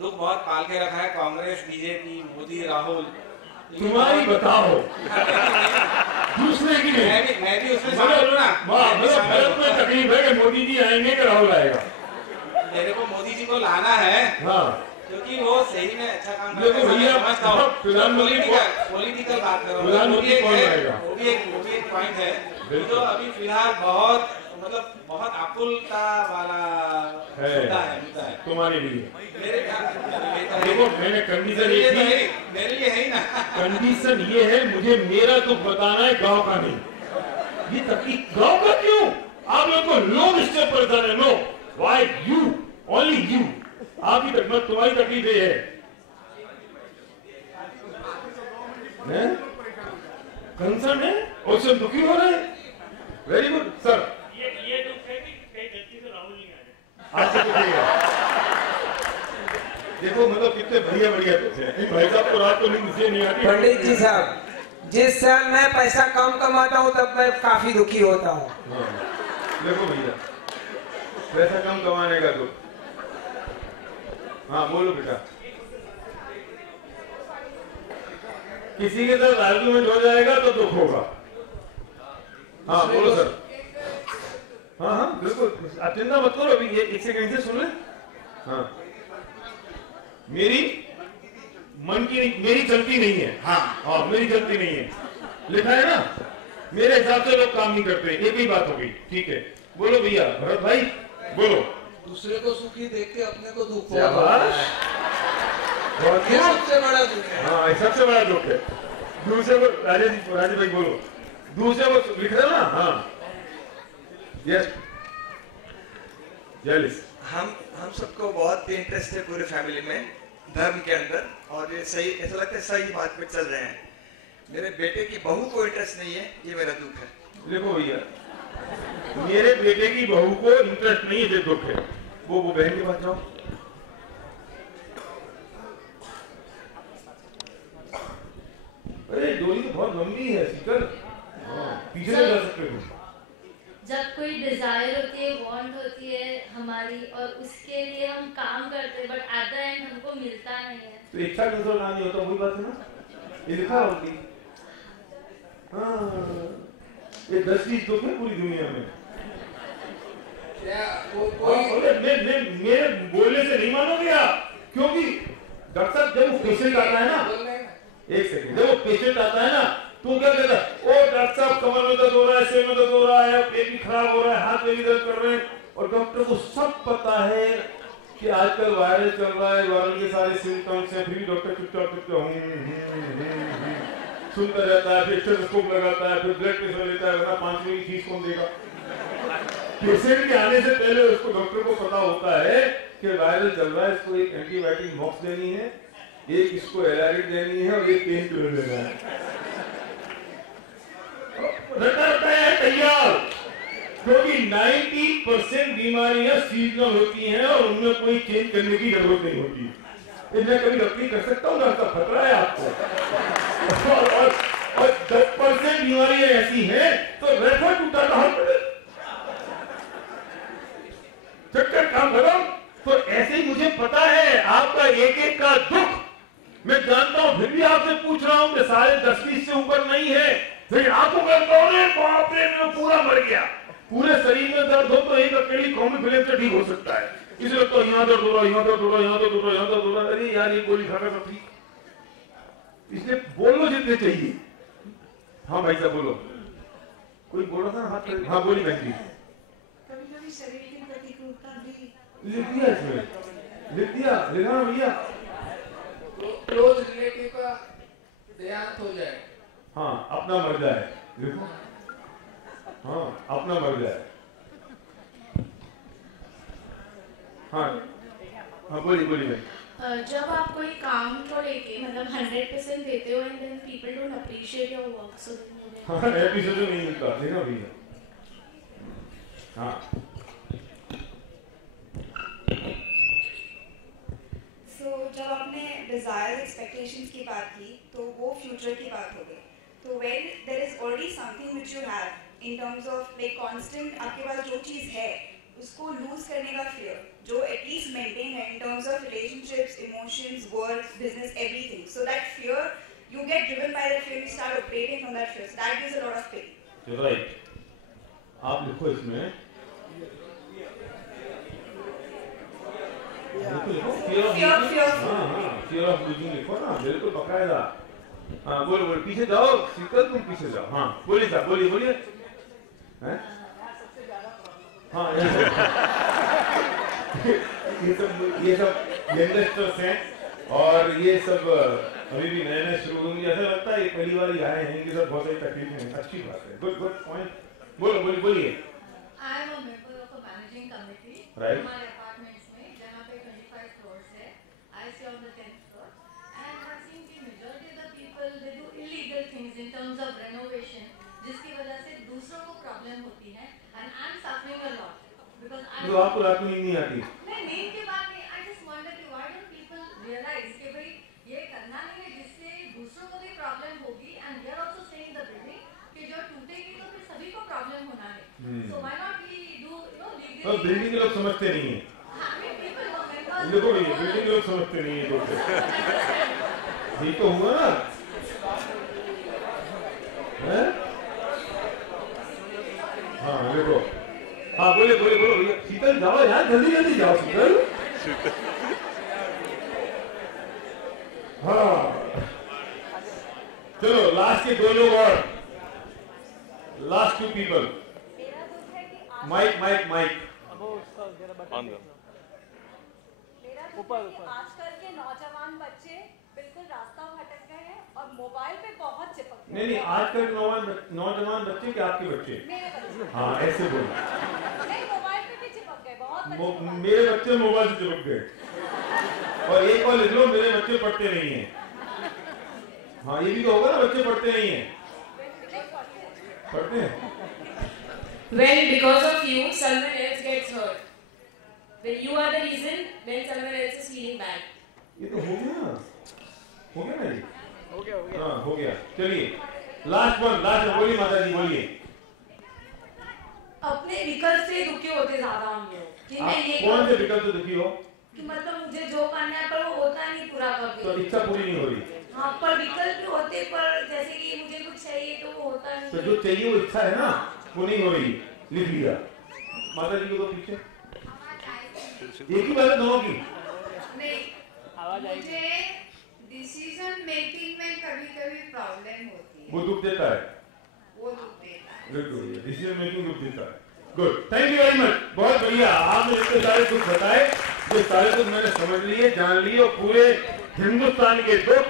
दुख बहुत पाल के रखा है, कांग्रेस, बीजेपी, मोदी, राहुल। तुम्हारी बताओ, दूसरे की नहीं। मैं भी उसमें शामिल हूँ ना। भारत में तकलीफ है कि मोदी जी आएंगे कि राहुल आएगा। मेरे को मोदी जी को लाना है, हाँ, क्योंकि वो सही में अच्छा काम कर रहे हैं। पॉलिटिकल बात करो, वो भी एक पॉइंट है जो अभी फिलहाल बहुत, मतलब बहुत आकुलता वाला मुद्दा है तुम्हारे लिए। देखो, मैंने कंडीशन ये थी, मेरे लिए है ना, कंडीशन ये है, मुझे मेरा दुख बताना है, गांव का नहीं। ये तकलीफ गांव का क्यों? आप लोग को लोग इससे परेशान है। No, why you, only you, आपकी तकलीफ, तुम्हारी तकलीफ ये है, कंसर्न है, और उससे दुखी हो रहे हैं। Very good sir. ये दुख है कि कहीं गलती से राहुल नहीं आए। देखो मतलब कितने बढ़िया दुख है। भाई साहब को रात को नींद इसलिए नहीं आती। पंडित जी साहब, जिस साल मैं पैसा कम कमाता हूँ तब मैं काफी दुखी होता हूँ। देखो भैया, पैसा कम कमाने का दुख। हाँ बोलो बेटा। किसी के साथ आर्गुमेंट हो जाएगा तो दुख होगा। हाँ बोलो सर। हाँ हाँ बिल्कुल, आप चिंता मत करो, अभी ये एक सेकंड से सुन ले। हाँ मेरी मन की मेरी गलती नहीं है। हाँ मेरी गलती नहीं है, लिखा है ना। मेरे हिसाब से लोग काम नहीं करते, एक ही बात होगी। ठीक है बोलो भैया, भरत भाई बोलो। दूसरे को सुखी देख के अपने को दुख क्या बात, ये सबसे बड़ा दुख है। हाँ ये सबसे बड़ा दुख है। दूसरे को राजेश भाई बोलो, दूसरे को लिख रहे ना। हाँ यस जेलिस। हम सबको बहुत इंटरेस्ट है पूरे फैमिली में धर्म के अंदर, और ये सही ऐसा लगता है सही बात पे चल रहे हैं। मेरे बेटे की बहू को इंटरेस्ट नहीं है, ये मेरा दुख है। देखो भैया, मेरे बेटे की बहू को इंटरेस्ट नहीं है, ये दुख है। वो बहन के पास जाओ। अरे डोरी तो बहुत लंबी है शीतल, पीछे नहीं जा सकते तुम। जब कोई डिजायर होती है, वांट होती है हमारी, और उसके लिए हम काम करते हैं, बट एट द एंड हमको मिलता नहीं है। तो इच्छा कंट्रोल नहीं होता, वही बात है ना, ये लिखा होती। हाँ ये 10 चीज दुख है पूरी दुनिया में। मेरे बोलने से नहीं मानोगे आप, क्योंकि डॉक्टर साहब जब वो पेशेंट आता है ना, एक सेकंड, जब वो पेशेंट आता है ना तो क्या कहता है, ओ डॉक्टर साहब कमर में दर्द हो रहा है, सिर में दर्द हो रहा है, पेट भी खराब हो रहा है, हाथ में भी दर्द कर रहे हैं, और डॉक्टर को सब पता है कि आजकल वायरल चल रहा है, वायरल के सारे सिम्टम्स हैं, फिर भी डॉक्टर चुपचाप सुनता रहता है, फिर स्टेथोस्कोप लगाता है, फिर ब्लड प्रेशर लेता है, वरना 5वीं की फीस कौन देगा। पेशेंट के आने से पहले उसको डॉक्टर को पता होता है कि वायरल चल रहा है, इसको एक एंटीबायोटिक बॉक्स देनी है, एक इसको एलारिड देनी है, और एक पेन किलर देना है। रहता है तैयार, क्योंकि 90% बीमारियां सीजनल होती हैं और उनमें कोई चेंज करने की जरूरत नहीं होती। मैं कभी डॉक्टरी कर सकता हूँ ना, आपका खतरा है आपको। और 10% बीमारियां ऐसी हैं तो रेफर टू टाटा हॉस्पिटल, चक्कर काम करो। तो ऐसे ही मुझे पता है आपका एक एक का दुख मैं जानता हूं, फिर भी आपसे पूछ रहा हूं कि सारे 10-20 से ऊपर नहीं है। फिर आपको कहता हूं बाप रे मैं पूरा मर गया, पूरे शरीर में दर्द हो तो एक अकेली कॉमी फिल्म से ठीक हो सकता है, इसलिए तो यहाँ दर्द हो रहा, यहाँ दर्द हो रहा, यहाँ दर्द हो रहा, यहाँ दर्द हो रहा। अरे यार ये गोली खाकर सब ठीक, इसलिए बोलो जितने चाहिए। हाँ भाई साहब बोलो, कोई बोल रहा था हाथ कर। हाँ बोली बहन जी। कभी-कभी शरीर की प्रतिकूलता भी लिख दिया, इसमें लिख दिया, लिखा भैया। क्लोज रिलेटिव का देहांत हो जाए, हाँ अपना मर जाए, देखो हाँ अपना मर जाए। हाँ हाँ बोली भाई। जब आप कोई काम को लेके मतलब 100% देते हो and then people don't appreciate your work, so हाँ एपिसोड नहीं मिलता, देखा भैया। हाँ जब आपने डिजायर एक्सपेक्टेशंस की बात की तो वो फ्यूचर की बात हो गई। तो when there is already something which you have in terms of like constant, आपके पास जो चीज़ है उसको लूज करने का फियर जो एटलीस्ट मेंटेन है इन terms of relationships, emotions, work, business, everything, so that fear you get driven by that fear, you start operating from that fear, so that gives a lot of pain. You're right. आप लिखो इसमें fear of losing लिखो ना, बिल्कुल बकायदा। हाँ बोलो पीछे जाओ, शीतल तुम पीछे जाओ। हाँ बोलिए साहब, बोलिए हैं? हाँ ये सब यंगस्टर्स हैं और ये सब अभी भी नए शुरू होंगे, ऐसा लगता है ये पहली बार ही आए हैं, इनके साथ बहुत सारी तकलीफें हैं। अच्छी बात है, गुड पॉइंट। बोलिए। I am a member of a managing committee हमारे अपार्टमेंट्स में जहाँ पे 25 फ्लोर्स है। I stay on the 10th floor and I have seen the majority of the people they do illegal things in terms of renovation, जिसकी वजह से दूसरों को प्रॉब्लम होती है and I am suffering a lot because I तो आपको रात में नींद नहीं आती? नहीं, नींद की बात नहीं, I just wonder कि why don't people realize कि भाई ये करना नहीं है जिससे दूसरों को भी प्रॉब्लम होगी and they are also So why not we do, legally? Delhi के लोग समझते नहीं है। देखो ये दिल्ली के लोग समझते नहीं है दोस्त। ये तो हुआ ना? हैं? हाँ देखो। हाँ बोले शीतल जाओ यार, जल्दी जाओ शीतल। हाँ चलो लास्ट के 2 लोग और, लास्ट 2 पीपल। माइक आजकल के नौजवान बच्चे बिल्कुल रास्ता भटक गए हैं और मोबाइल पे बहुत चिपक गए। नहीं आजकल नौजवान बच्चे क्या आपके बच्चे? मेरे बच्चे। हाँ ऐसे बोलो। नहीं मोबाइल पे भी चिपक गए बहुत बच्चे। मेरे बच्चे मोबाइल से चिपक गए। और एक बार लिख लो, मेरे बच्चे पढ़ते नहीं हैं। हाँ ये भी तो होगा ना, बच्चे पढ़ते नहीं हैं। पढ़ते हैं। When because of you someone else gets hurt, when you are the reason, when someone else is feeling bad. ये तो हो गया ना जी? हो गया। हाँ हो गया। चलिए लास्ट बोलिए माता जी, बोलिए। अपने विकल्प से दुखी होते ज्यादा हम लोग कि मैं ये कौन से विकल्प से दुखी हो? कि मतलब मुझे जो करना है पर वो होता नहीं पूरा कभी। तो इच्छा पूरी नहीं हो रही। हाँ पर विकल्प भी होते, पर जैसे कि मुझे कुछ चाहिए तो वो होता नहीं। तो जो चाहिए वो इच्छा है ना, वो नहीं हो रही। लिख लिया। माता जी को तो पीछे एक ही बात है दोनों की। नहीं, मुझे डिसीजन मेकिंग में कभी प्रॉब्लम होती है। वो दुख देता है। बिल्कुल डिसीजन मेकिंग दुख देता है। Good, thank you very much, बहुत बढ़िया। आपने इतने सारे दुख बताए, जो सारे दुख मैंने समझ लिए, जान लिए, और पूरे हिंदुस्तान के दुख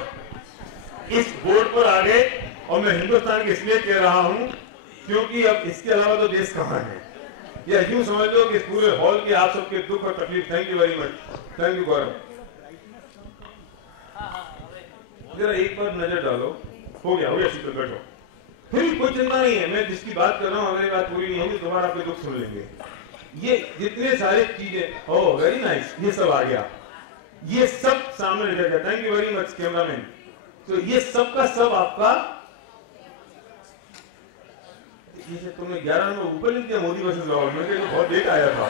इस बोर्ड पर आ गए। और मैं हिंदुस्तान के इसलिए कह रहा हूँ क्योंकि अब इसके अलावा तो देश कहाँ है, या यूं समझ लो कि इस पूरे हॉल के आप सबके दुख और तकलीफ। Thank you very much, thank you Gaurav. जरा एक बार नजर डालो। हो गया शीतल, बैठो। फिर कोई चिंता नहीं है, मैं जिसकी बात कर रहा हूँ अगली बात पूरी नहीं होगी, दोबारा आपके दुख सुन लेंगे। ये जितने सारे चीजें, ओह वेरी नाइस, ये सब आ गया, ये सब सामने रखा गया। Thank you very much cameraman. तो ये सब का सब आपका, जैसे तुमने 11 में ऊपर लिख दिया मोदी वर्सेस राहुल, मैं तो बहुत लेट आया था।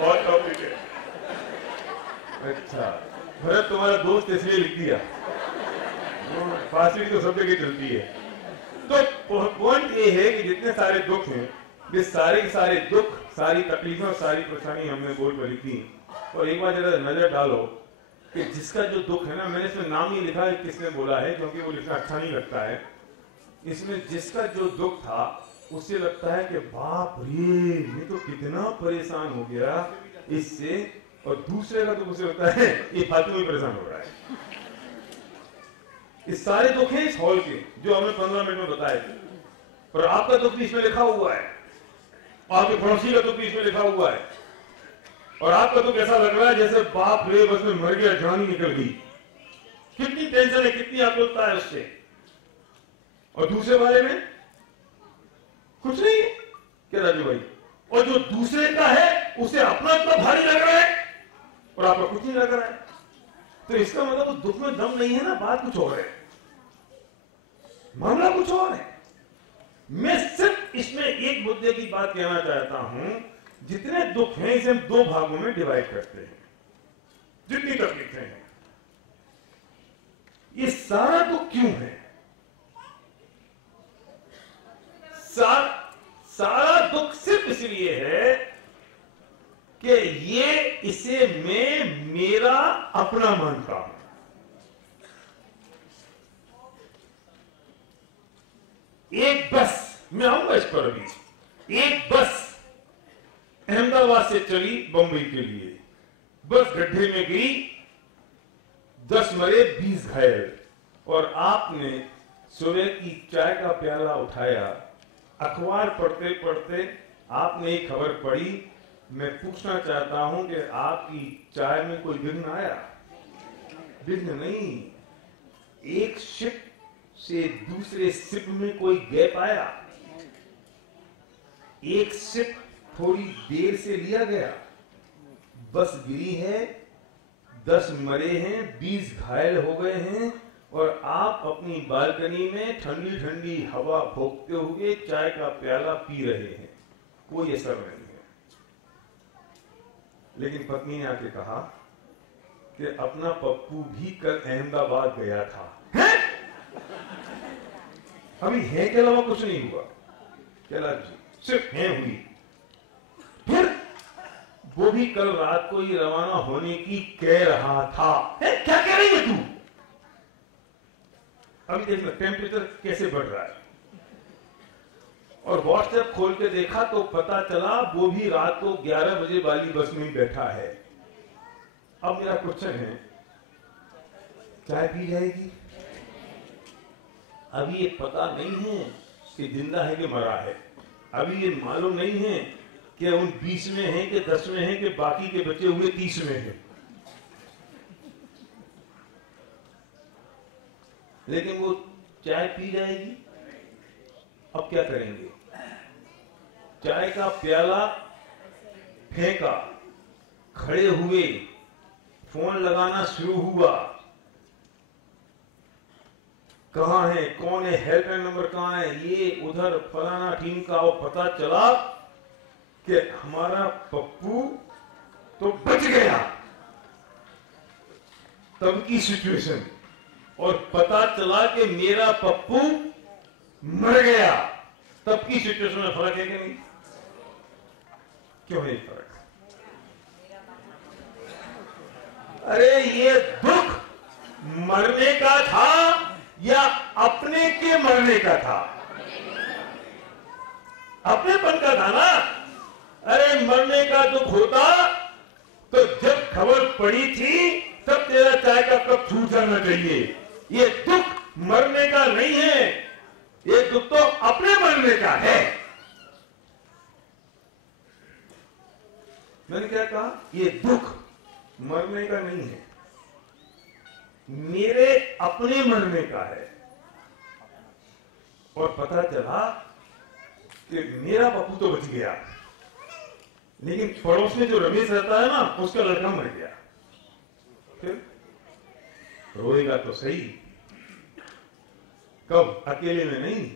बहुत टॉपिक है। अच्छा भरत तुम्हारा दोस्त इसलिए लिख दिया, फांसी तो सब जगह चलती है। तो पॉइंट ये है कि जितने सारे दुख हैं, वे सारे दुख, सारी तकलीफें और सारी परेशानी हमने बोर्ड पर लिखी। और एक बार जरा नजर डालो कि जिसका जो दुख है ना, मैंने इसमें नाम ही लिखा है किसने बोला है, क्योंकि वो लिखना अच्छा नहीं लगता है। इसमें जिसका जो दुख था उससे लगता है कि बाप रे ये तो कितना परेशान हो गया इससे, और दूसरे का दुख उसे लगता है ये फालतू में परेशान हो रहा है। इस सारे दुख हैं इस हॉल के, जो हमने 15 मिनट में बताए थे। और आपका दुख भी इसमें लिखा हुआ है, आपके पड़ोसी का दुख भी इसमें लिखा हुआ है। और आपका दुख ऐसा लग रहा है जैसे बाप रे बस में मर गया, जान ही निकल गई। कितनी टेंशन है, कितनी आकुलता है उससे। और दूसरे वाले में कुछ नहीं है क्या राजू भाई? और जो दूसरे का है उसे अपना इतना भारी लग रहा है और आपका कुछ नहीं लग रहा है। तो इसका मतलब उस दुख में दम नहीं है ना, बात कुछ और है, मामला कुछ और है। मैं सिर्फ इसमें एक मुद्दे की बात कहना चाहता हूं, जितने दुख हैं इसे हम 2 भागों में डिवाइड करते हैं। जितनी तकलीफें हैं, ये सारा दुख क्यों है? सारा दुख सिर्फ इसलिए है कि इसे मैं मेरा अपना मानता हूं। एक बस, मैं आऊंगा इस पर अभी, एक बस अहमदाबाद से चली बंबई के लिए, बस गड्ढे में गई, 10 मरे 20 घायल। और आपने सुबह की चाय का प्याला उठाया, अखबार पढ़ते पढ़ते आपने एक खबर पढ़ी। मैं पूछना चाहता हूं कि आपकी चाय में कोई विघ्न आया? विघ्न नहीं। एक सिप से दूसरे सिप में कोई गैप आया? एक सिप थोड़ी देर से लिया गया, बस गिरी है, 10 मरे हैं, 20 घायल हो गए हैं, और आप अपनी बालकनी में ठंडी ठंडी हवा भोगते हुए चाय का प्याला पी रहे हैं, कोई असर नहीं है। लेकिन पत्नी ने आके कहा कि अपना पप्पू भी कल अहमदाबाद गया था। है? अभी है के अलावा कुछ नहीं हुआ, सिर्फ है हुई। फिर वो भी कल रात को ही रवाना होने की कह रहा था। है? क्या कह रही है तू? अभी देखना टेम्परेचर कैसे बढ़ रहा है। और व्हाट्सएप खोल के देखा तो पता चला वो भी रात को 11 बजे वाली बस में बैठा है। अब मेरा क्वेश्चन है, चाय पी जाएगी? अभी ये पता नहीं है कि जिंदा है कि मरा है। अभी ये मालूम नहीं है कि उन 20 में है कि 10 में है कि बाकी के बचे हुए 30 में है। लेकिन वो चाय पी जाएगी। अब क्या करेंगे? चाय का प्याला फेंका, खड़े हुए, फोन लगाना शुरू हुआ, कहां है, कौन है, हेल्पलाइन नंबर कहां है, ये उधर फलाना टीम का। और पता चला कि हमारा पप्पू तो बच गया, तब की सिचुएशन। और पता चला कि मेरा पप्पू मर गया, तब की सिचुएशन में फर्क है कि नहीं? क्यों है फर्क? अरे ये दुख मरने का था या अपने के मरने का था? अपनेपन का था ना। अरे मरने का दुख होता तो जब खबर पड़ी थी तब तेरा चाय का कप छूट जाना चाहिए। ये दुख मरने का नहीं है, ये दुख तो अपने मरने का है। मैंने क्या कहा? ये दुख मरने का नहीं है, मेरे अपने मरने का है। और पता चला कि मेरा पप्पू तो बच गया, लेकिन पड़ोस में जो रमेश रहता है ना, उसका लड़का मर गया। फिर रोएगा तो सही, कब? अकेले में नहीं,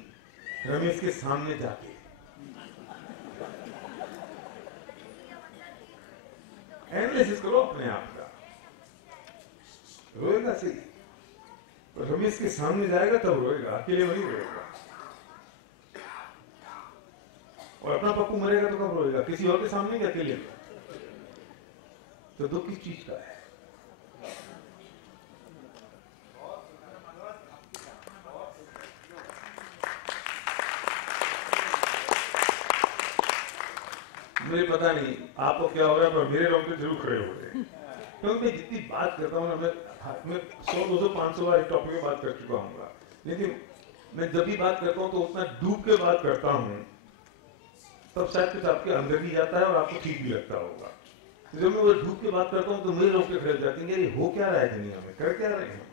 रमेश के सामने जाके। एनालिसिस करो अपने आप का। रोएगा सही, रमेश के सामने जाएगा तब रोएगा, अकेले में नहीं रोएगा। और अपना पप्पू मरेगा तो कब रोएगा? किसी और के सामने क्या, अकेले में? तो दुख किस चीज का है? मुझे पता नहीं आपको क्या हो रहा है, पर मेरे रोंगटे जरूर खड़े हो रहे हैं। क्योंकि मैं जितनी बात करता हूँ ना, मैं 100, 200, 500 बार इस टॉपिक में बात कर चुका हूँ, लेकिन मैं जब भी बात करता हूँ तो उतना डूब के बात करता हूँ, तब शायद कुछ आपके अंदर भी जाता है और आपको ठीक भी लगता होगा। तो जब मैं वो डूब के बात करता हूँ तो मेरे रोंगटे खड़े हो जाते हैं, ये हो क्या रहा है दुनिया में, कर क्या रहे हैं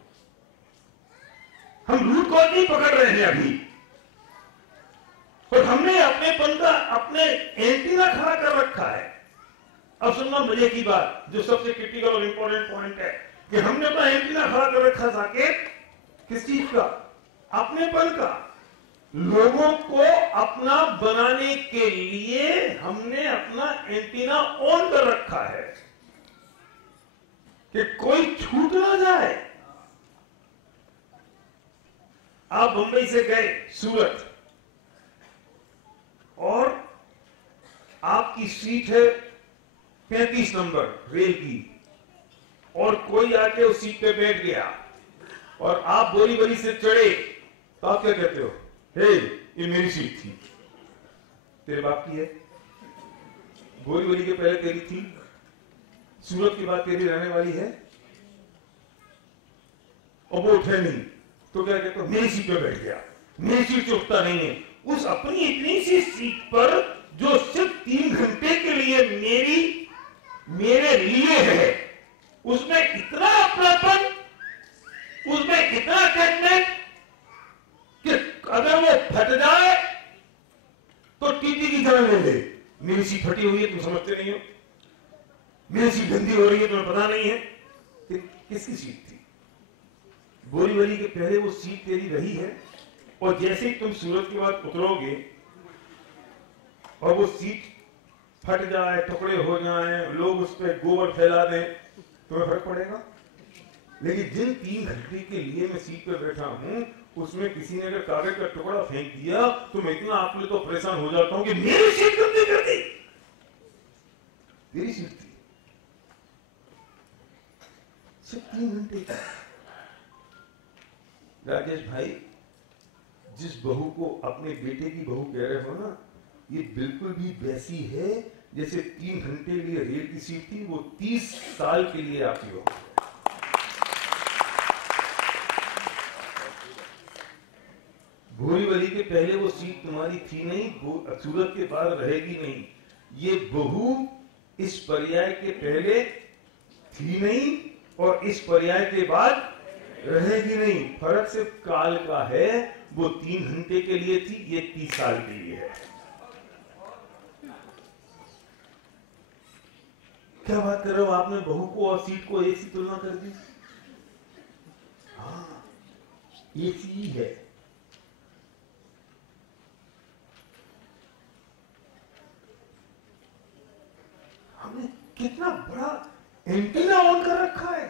हम? रूट कॉज नहीं पकड़ रहे हैं अभी, और हमने अपनेपन का अपने एंटीना खड़ा कर रखा है। अब सुनना मजे की बात, जो सबसे क्रिटिकल और इंपॉर्टेंट पॉइंट है, कि हमने अपना एंटीना खड़ा कर रखा साकेत किस चीज का? अपनेपन का। लोगों को अपना बनाने के लिए हमने अपना एंटीना ऑन कर रखा है कि कोई छूट ना जाए। आप बंबई से गए सूरत, और आपकी सीट है 35 नंबर रेल की, और कोई आके उस सीट पे बैठ गया और आप बोरी बोरी से चढ़े, तो आप क्या कहते हो? हे, ये मेरी सीट थी। तेरे बाप की है, बोरी बोरी के पहले तेरी थी, सूरत की बात तेरी रहने वाली है, और वो उठे नहीं तो क्या कहते हो? मेरी सीट पे बैठ गया, मेरी सीट से उठता नहीं है। उस अपनी इतनी सी सीट पर जो सिर्फ 3 घंटे के लिए मेरे लिए है, उसमें इतना अपनापन, उसमें इतना अटैचमेंट कि अगर वो फट जाए तो टीटी की जान ले ले। मेरी सीट फटी हुई है, तुम समझते नहीं हो, मेरी सीट गंदी हो रही है, तुम्हें पता नहीं है। किसकी सीट थी? बोरीवली के पहले वो सीट तेरी रही है, और जैसे ही तुम सूरत के बाद उतरोगे और वो सीट फट जाए, टुकड़े हो जाए, लोग उस पर गोबर फैला दें, तुम्हें फर्क पड़ेगा? लेकिन जिन 3 घंटे के लिए मैं सीट पर बैठा हूं, उसमें किसी ने अगर कागज का टुकड़ा फेंक दिया तो मैं इतना आपके तो परेशान हो जाता हूं कि मेरी सीट गंदी कर दी। तेरी सीट थी, सिर्फ 3 घंटे का। राकेश भाई, जिस बहू को अपने बेटे की बहू कह रहे हो ना, ये बिल्कुल भी वैसी है जैसे 3 घंटे के लिए रेल की सीट थी, वो 30 साल के लिए आपकी बहू है। बोरीवली के पहले वो सीट तुम्हारी थी नहीं, सूरत के बाद रहेगी नहीं। ये बहू इस पर्याय के पहले थी नहीं और इस पर्याय के बाद रहेगी नहीं। फर्क सिर्फ काल का है, वो 3 घंटे के लिए थी, ये 30 साल के लिए है। क्या बात कर रहे हो? आपने बहू को और सीट को एक सी तुलना कर दी। हाँ, एक ही है। हमने कितना बड़ा एंटीना ऑन कर रखा है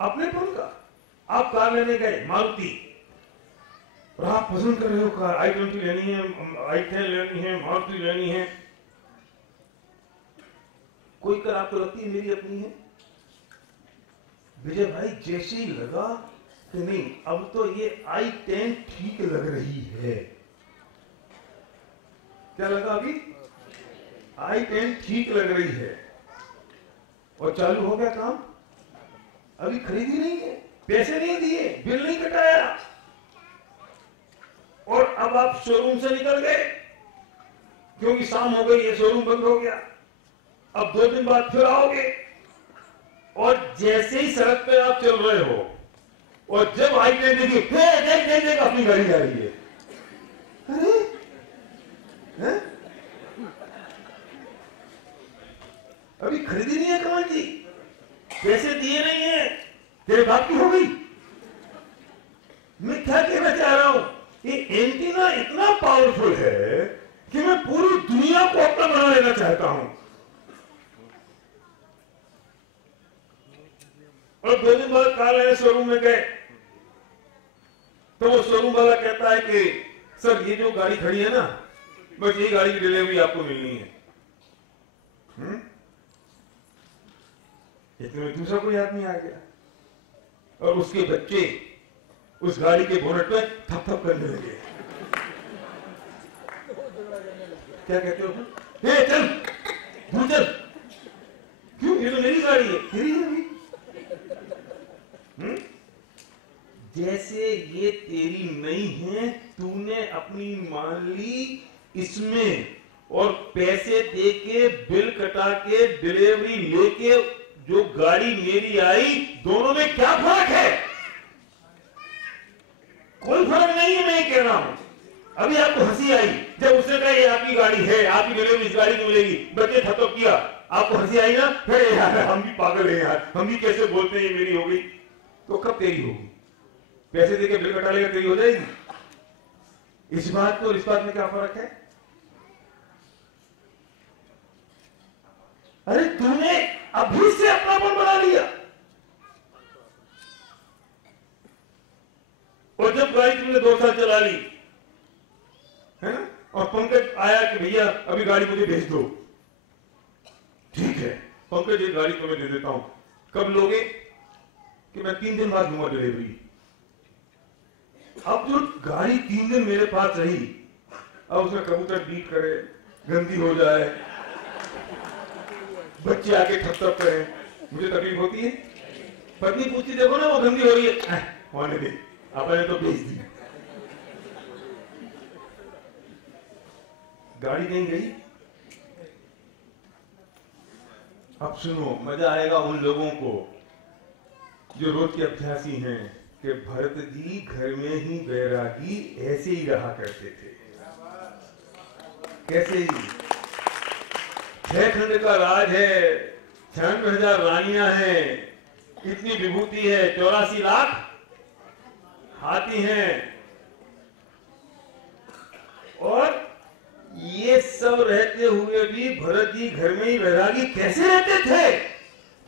अपने फोन का। आप कार लेने गए मारुति, और आप पसंद कर रहे हो कार, i20 लेनी है, i10 लेनी है, मारुति लेनी है। कोई कार आपको लगती है मेरी अपनी है? विजय भाई जैसे ही लगा कि नहीं, अब तो ये i10 ठीक लग रही है। क्या लगा? अभी i10 ठीक लग रही है, और चालू हो गया काम। अभी खरीदी नहीं है, पैसे नहीं दिए, बिल नहीं कटाया, और अब आप शोरूम से निकल गए क्योंकि शाम हो गई, ये शोरूम बंद हो गया। अब 2 दिन बाद फिर आओगे, और जैसे ही सड़क पे आप चल रहे हो और जब i10 देखिए, देख अपनी गाड़ी जा रही है। अरे है? अभी खरीदी नहीं है कमाल जी, पैसे दिए नहीं है, तेरे बाप की हो गई। मैं क्या कहना चाह रहा हूं, ये एंटीना इतना पावरफुल है कि मैं पूरी दुनिया को अपना बना लेना चाहता हूं। और 2 दिन बाद कार लेने शोरूम में गए तो वो शोरूम वाला कहता है कि सर ये जो गाड़ी खड़ी है ना, बस यही गाड़ी की डिलीवरी आपको मिलनी है। इतने में दूसरा कोई आदमी आ गया और उसके बच्चे उस गाड़ी के बोनट पे थप थप करने लगे। क्या कहते हो? हे चल, दूर चल। क्यों? ये तो मेरी गाड़ी है। तेरी है भी? जैसे ये तेरी नहीं है, तूने अपनी मान ली इसमें, और पैसे देके बिल कटा के डिलीवरी लेके जो गाड़ी मेरी आई, दोनों में क्या फर्क है? कोई फर्क नहीं है। मैं ये कह रहा हूं, अभी आपको हंसी आई जब उसने कहा ये आपकी गाड़ी है, आपकी डिलीवरी इस गाड़ी को मिलेगी, बच्चे थपथप किया, आपको हंसी आई ना? फिर यार हम भी पागल हैं यार, हम भी कैसे बोलते हैं ये मेरी हो गई। तो कब तेरी होगी? पैसे देके बिल कटा लेगा, तेरी हो जाएगी। इस बात को और इस बात में क्या फर्क है? अरे तूने अभी से अपनापन बना लिया, और जब गाड़ी तुमने 2 साल चला ली है ना, और पंकज आया कि भैया अभी गाड़ी मुझे भेज दो, ठीक है पंकज ये गाड़ी तुम्हें दे देता हूं, कब लोगे? कि मैं 3 दिन बाद दूंगा डिलीवरी। अब जो गाड़ी 3 दिन मेरे पास रही, अब उसमें कबूतर बीट करे, गंदी हो जाए, बच्चे आके ठप ठप करें, मुझे तकलीफ होती है। पत्नी पूछती देखो ना वो गंदी हो रही है, होने दे, आपने तो भेज दी। गाड़ी नहीं गई। अब सुनो, मजा आएगा उन लोगों को जो रोज के अभ्यासी हैं कि भरत जी घर में ही बैरागी ऐसे ही रहा करते थे। कैसे ही? 6 खंड का राज है, 96,000 रानियां हैं, इतनी विभूति है, 84 लाख हाथी हैं, और ये सब रहते हुए भी भरत जी घर में ही वैरागी कैसे रहते थे?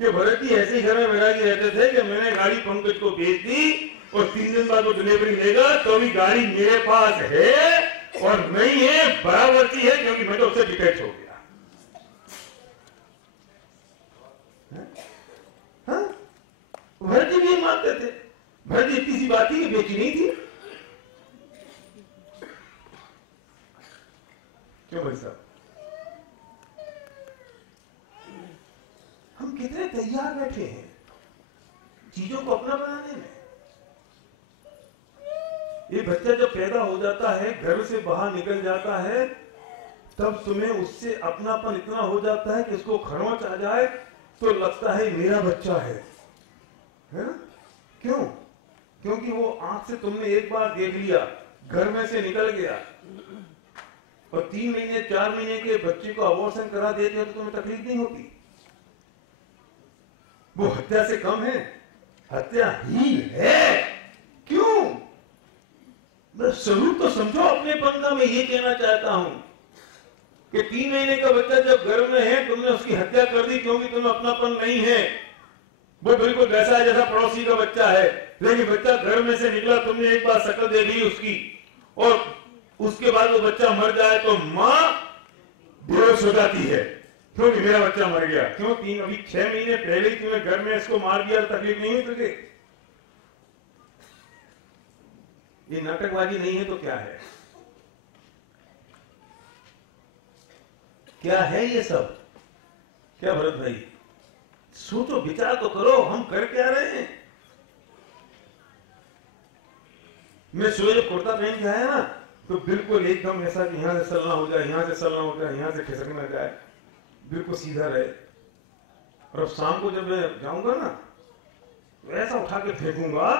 कि भरत जी ऐसे ही घर में वैरागी रहते थे कि मैंने गाड़ी पंकज को बेच दी और 3 दिन बाद वो डिलीवरी लेगा तो भी गाड़ी मेरे पास है, और नहीं है बराबर की है, क्योंकि मैं तो उससे डिटैच हो गया। हाँ? भरत जी भी मानते थे। भरत जी इतनी सी बात थी कि बेची नहीं थी। क्यों भाई साहब? हम कितने तैयार बैठे हैं चीजों को अपना बनाने में। ये बच्चा जब पैदा हो जाता है, घर से बाहर निकल जाता है, तब तुम्हें उससे अपनापन इतना हो जाता है कि उसको खरोंच आ जाए तो लगता है मेरा बच्चा है ना? क्यों? क्योंकि वो आंख से तुमने एक बार देख लिया, घर में से निकल गया, और 3 महीने 4 महीने के बच्चे को अबॉर्शन करा देते हो तो तुम्हें तकलीफ नहीं होती? वो हत्या से कम है? हत्या ही है। क्यों? मैं स्वरूप तो समझो अपने पंगा में। ये कहना चाहता हूं कि 3 महीने का बच्चा जब घर में है, तुमने उसकी हत्या कर दी क्योंकि तुम्हें अपनापन नहीं है। वो बिल्कुल वैसा है जैसा पड़ोसी का बच्चा है, लेकिन बच्चा घर में से निकला, तुमने एक बार शक्ल देख ली उसकी, और उसके बाद वो बच्चा मर जाए तो मां बेहोश हो जाती है, क्योंकि मेरा बच्चा मर गया। क्यों? 6 महीने पहले ही तुमने घर में इसको मार दिया, तकलीफ नहीं हुई तुझे? ये नाटकबाजी नहीं है तो क्या है? क्या है ये सब? क्या भरत भाई, सोचो, विचार तो करो, हम कर क्या रहे हैं? मैं सुबह जब कुर्ता पहन के आया ना, तो बिल्कुल एकदम ऐसा कि यहां से चलना हो जाए, यहां से चलना हो जाए, यहां से खिसक ना जाए, बिल्कुल सीधा रहे। और अब शाम को जब मैं जाऊंगा ना, वैसा उठा के फेंकूंगा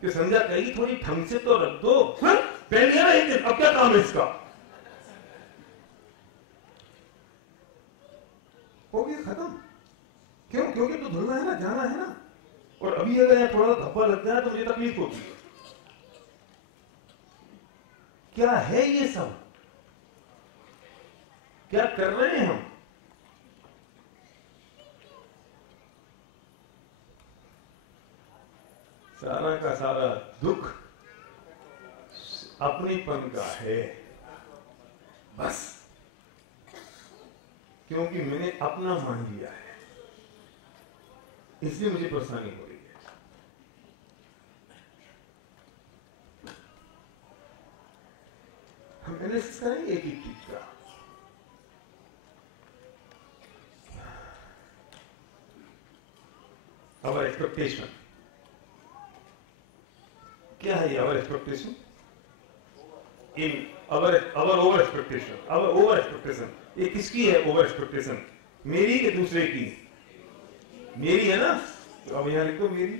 कि संध्या कहेगी थोड़ी ढंग से तो रख दो। पहन लिया ना एक दिन, अब क्या काम है इसका? हो गया खत्म। क्यों? क्योंकि तो धुलना है ना, जाना है ना। और अभी अगर यहाँ थोड़ा धब्बा लग जाए तो मुझे तकलीफ होती है। क्या है ये सब? क्या कर रहे हैं हम? सारा का सारा दुख अपनेपन का है, बस। क्योंकि मैंने अपना मान लिया है, इसलिए मुझे परेशानी हो रही है। हम एनालिसिस करेंगे एक एक चीज का। आवर एक्सपेक्टेशन क्या है? Our expectation in our over expectation, ये किसकी है ओवर एक्सपेक्टेशन? मेरी कि दूसरे की? मेरी है ना, तो अब यहां लिख दो मेरी।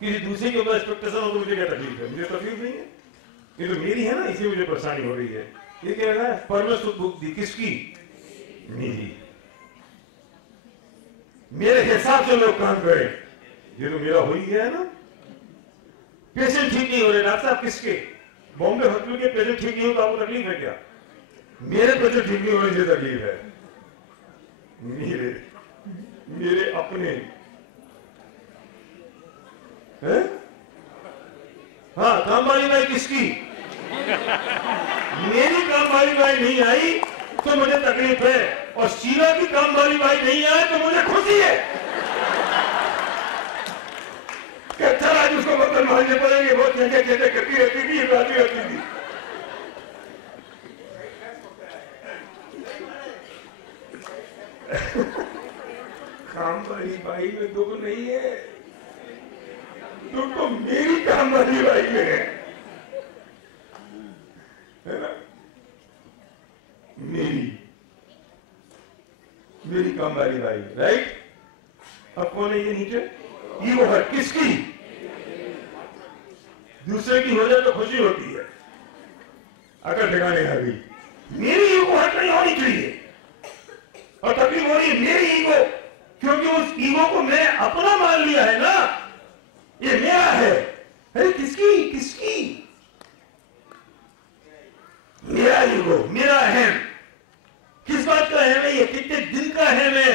किसी दूसरे की ओवर एक्सपेक्टेशन हो तो मुझे क्या तकलीफ है? मुझे तकलीफ नहीं है, ये तो मेरी है ना, इसलिए मुझे परेशानी हो रही है। ये क्या है? परमेश्वर बुद्धि किसकी? मेरी। मेरे हिसाब से लोग काम करें, ये तो मेरा हो ही गया है ना। पेशेंट ठीक नहीं हो रहे, डॉक्टर साहब किसके? बॉम्बे हॉस्पिटल के पेशेंट ठीक नहीं हो तो आपको तकलीफ है क्या? मेरे पेशेंट ठीक नहीं होने से तकलीफ है। मेरे अपने हैं? हाँ, काम वाली बाई किसकी? मेरी काम वाली बाई नहीं आई तो मुझे तकलीफ है, और शीला की काम वाली बाई नहीं आए तो मुझे खुशी है। अच्छा, आज उसको बर्तन मारने पड़ेंगे, बहुत चेंजे करती रहती थी, राजी रहती थी। काम वाली बाई में दुख नहीं है, दुख तो मेरी काम वाली बाई में है ना? मेरी काम वाली बाई, राइट? अब कौन है ये नीचे? ईगो है किसकी? दूसरे की हो जाए तो खुशी होती है, अगर ठिकाने आ गई। मेरी ईगो हट नहीं होनी चाहिए, और तकलीफ हो रही है मेरी ईगो क्योंकि उस ईगो को मैं अपना मान लिया है ना, ये मेरा है। अरे किसकी किसकी? मेरा ईगो, मेरा अहम। किस बात का अहम है ये? कितने दिन का अहम है?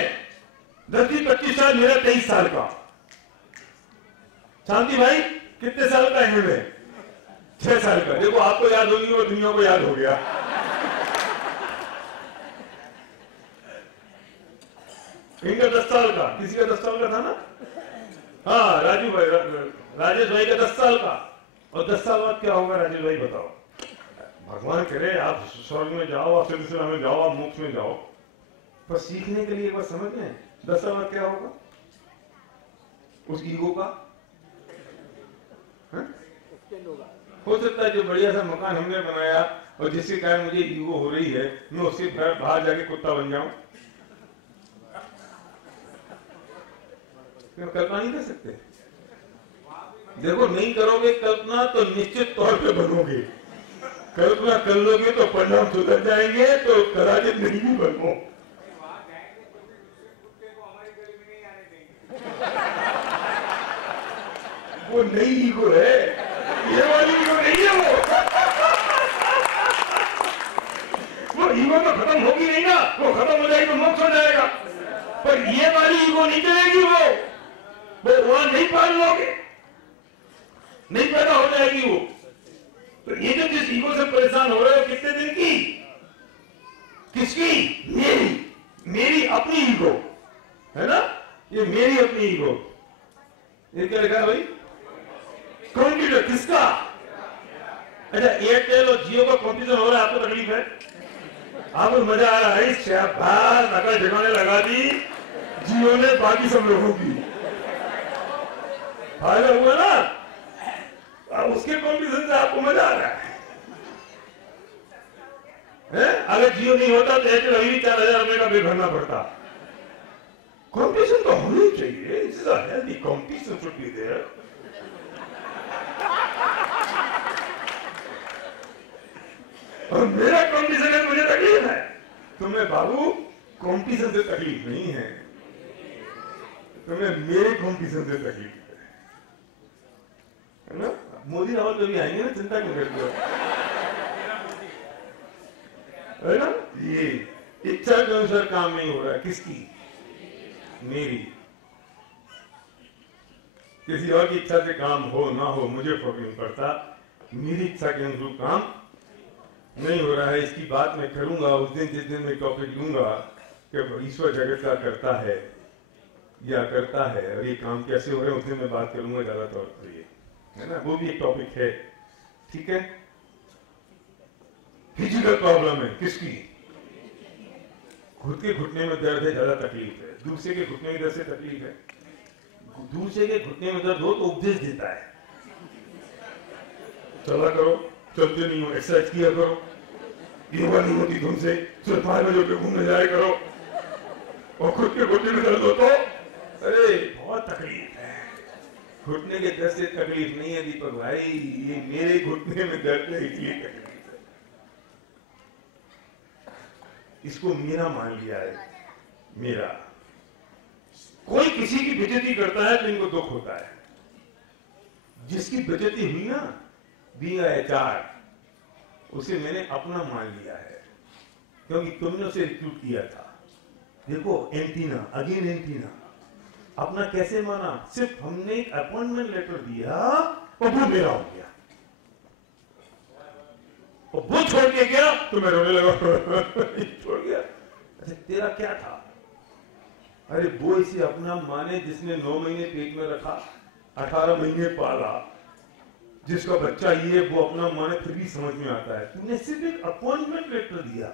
10-25 साल, मेरा 23 साल का। शांति भाई कितने साल का अहम है? 6 साल का। देखो आपको याद होगी और दुनिया को याद हो गया। इनका 10 साल का, किसी का 10 साल का था ना? हाँ राजू भाई, राजेश भाई का 10 साल का। और 10 साल बाद क्या होगा राजेश भाई बताओ? भगवान करे आप स्वर्ग में जाओ, आप सिलसिला में जाओ, आप मोक्ष में जाओ, पर सीखने के लिए एक बार समझ लें 10 साल बाद क्या होगा उस ईगो का? हो सकता है जो बढ़िया सा मकान हमने बनाया और जिसके कारण मुझे ईगो हो रही है, मैं उससे बाहर जाके कुत्ता बन जाऊं। कल्पना नहीं कर सकते। देखो नहीं करोगे कल्पना तो निश्चित तौर पे बनोगे। कल्पना कर लोगे तो परिणाम सुधर जाएंगे, तो कदाचित नहीं भी बनो। वो नई ईगो है, ये वाली ईगो नहीं है। वो ईगो तो खत्म होगी नहीं ना, वो खत्म हो जाएगी तो मोक्ष हो जाएगा। पर ये वाली ईगो नहीं चलेगी, वो वहां नहीं पाल लोगे, नहीं पैदा हो जाएगी वो। तो ये जो जिस ईगो से परेशान हो रहे हो कितने दिन की? किसकी? मेरी अपनी ईगो है ना, ये मेरी अपनी ईगो। ये क्या लिखा है भाई? कंप्यूटर किसका? अच्छा एयरटेल और जियो का कंपटीशन हो रहा है, आपको तकलीफ है? आपको मजा आ रहा है? शाबाश, नकल ठिकाने लगा दी जियो ने बाकी सब लोगों की। फायदा हुआ ना? अब उसके कंपटीशन से आपको मजा आ रहा है? अगर जियो नहीं होता तो एयरटेल अभी भी 4000 रुपए का बिल भरना पड़ता। कंपटीशन तो होनी चाहिए, it's a healthy competition should be there. और मेरा कंपटीशन है, मुझे तकलीफ है। तुम्हें बाबू कंपटीशन से तकलीफ नहीं है, तुम्हें मेरे कंपटीशन से तकलीफ है ना? मोदी रावल कभी आएंगे ना, चिंता क्यों करते हो? है ना? ये इच्छा के अनुसार काम नहीं हो रहा है। किसकी? मेरी। किसी और की इच्छा से काम हो ना हो मुझे फर्क नहीं पड़ता, मेरी इच्छा के अनुरूप काम नहीं हो रहा है। इसकी बात मैं करूंगा उस दिन जिस दिन मैं टॉपिक लूंगा कि ईश्वर जगत का करता है या करता है और ये काम कैसे हो रहे हैं, उस दिन मैं बात करूंगा ज्यादा तौर पर, ये है ना, वो भी एक टॉपिक है। ठीक है? फिजिकल प्रॉब्लम है किसकी? खुद के घुटने में दर्द है, ज्यादा तकलीफ है। दूसरे के घुटने में दर्द से तकलीफ है। दूसरे के घुटने में दर्द हो तो उपदेश देता है, चला करो, चलते नहीं हो, एक्सरसाइज किया करो, योगा नहीं होती तुमसे, सिर्फ 5 बजे पे घूमने जाया करो। और खुद के घुटने में दर्द हो तो अरे बहुत तकलीफ है। घुटने के दर्द से तकलीफ नहीं है दीपक भाई, ये मेरे घुटने में दर्द है इसलिए तकलीफ है। इसको मेरा मान लिया है, मेरा। कोई किसी की बेइज्जती करता है तो इनको दुख होता है। जिसकी बेइज्जती हुई ना, बीइंग HR, उसे मैंने अपना मान लिया है, क्योंकि तुमने उसे रिक्रूट किया था। देखो एंटीना, अगेन एंटीना, अपना कैसे माना? सिर्फ हमने एक अपॉइंटमेंट लेटर दिया और वो मेरा हो गया, और वो छोड़ के गया तो मैं रोने लगा। छोड़ गया, अच्छा तेरा क्या था? अरे वो इसे अपना माने जिसने 9 महीने पेट में रखा, 18 महीने पाला, जिसका बच्चा ये वो अपना माने, फिर भी समझ में आता है। तुमने सिर्फ एक अपॉइंटमेंट लेटर दिया,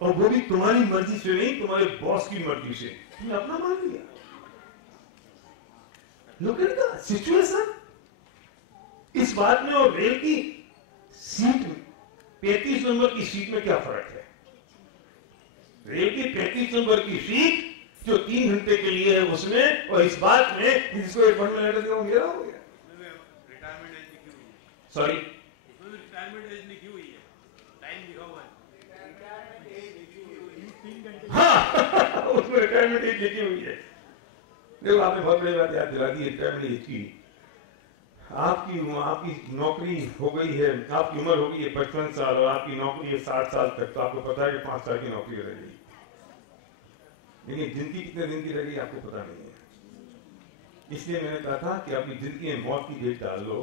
और वो भी तुम्हारी मर्जी से नहीं, तुम्हारे बॉस की मर्जी से। तुमने अपना मान लिया। Look at the situation. इस बात में और रेल की सीट, 35 नंबर की सीट में क्या फर्क है? रेल की 35 नंबर की सीट जो 3 घंटे के लिए है उसमें, और इस बात में जिसको एक बार में लेटर दिया मेरा हो गया। सॉरी, रिटायरमेंट एज लिखी हुई है, टाइम लिखा हुआ है। हाँ उसमें रिटायरमेंट एज लिखी हुई है। देखो आपने बहुत बड़ी बात याद दिला दी रिटायरमेंट एज की। आपकी नौकरी हो गई है, आपकी उम्र हो गई है 55 साल और आपकी नौकरी है 60 साल तक, तो आपको पता है कि 5 साल की नौकरी रह गई, लेकिन जिंदगी कितने दिन की रह गई आपको पता नहीं है। इसलिए मैंने कहा था कि अपनी जिंदगी में मौत की डेट डाल लो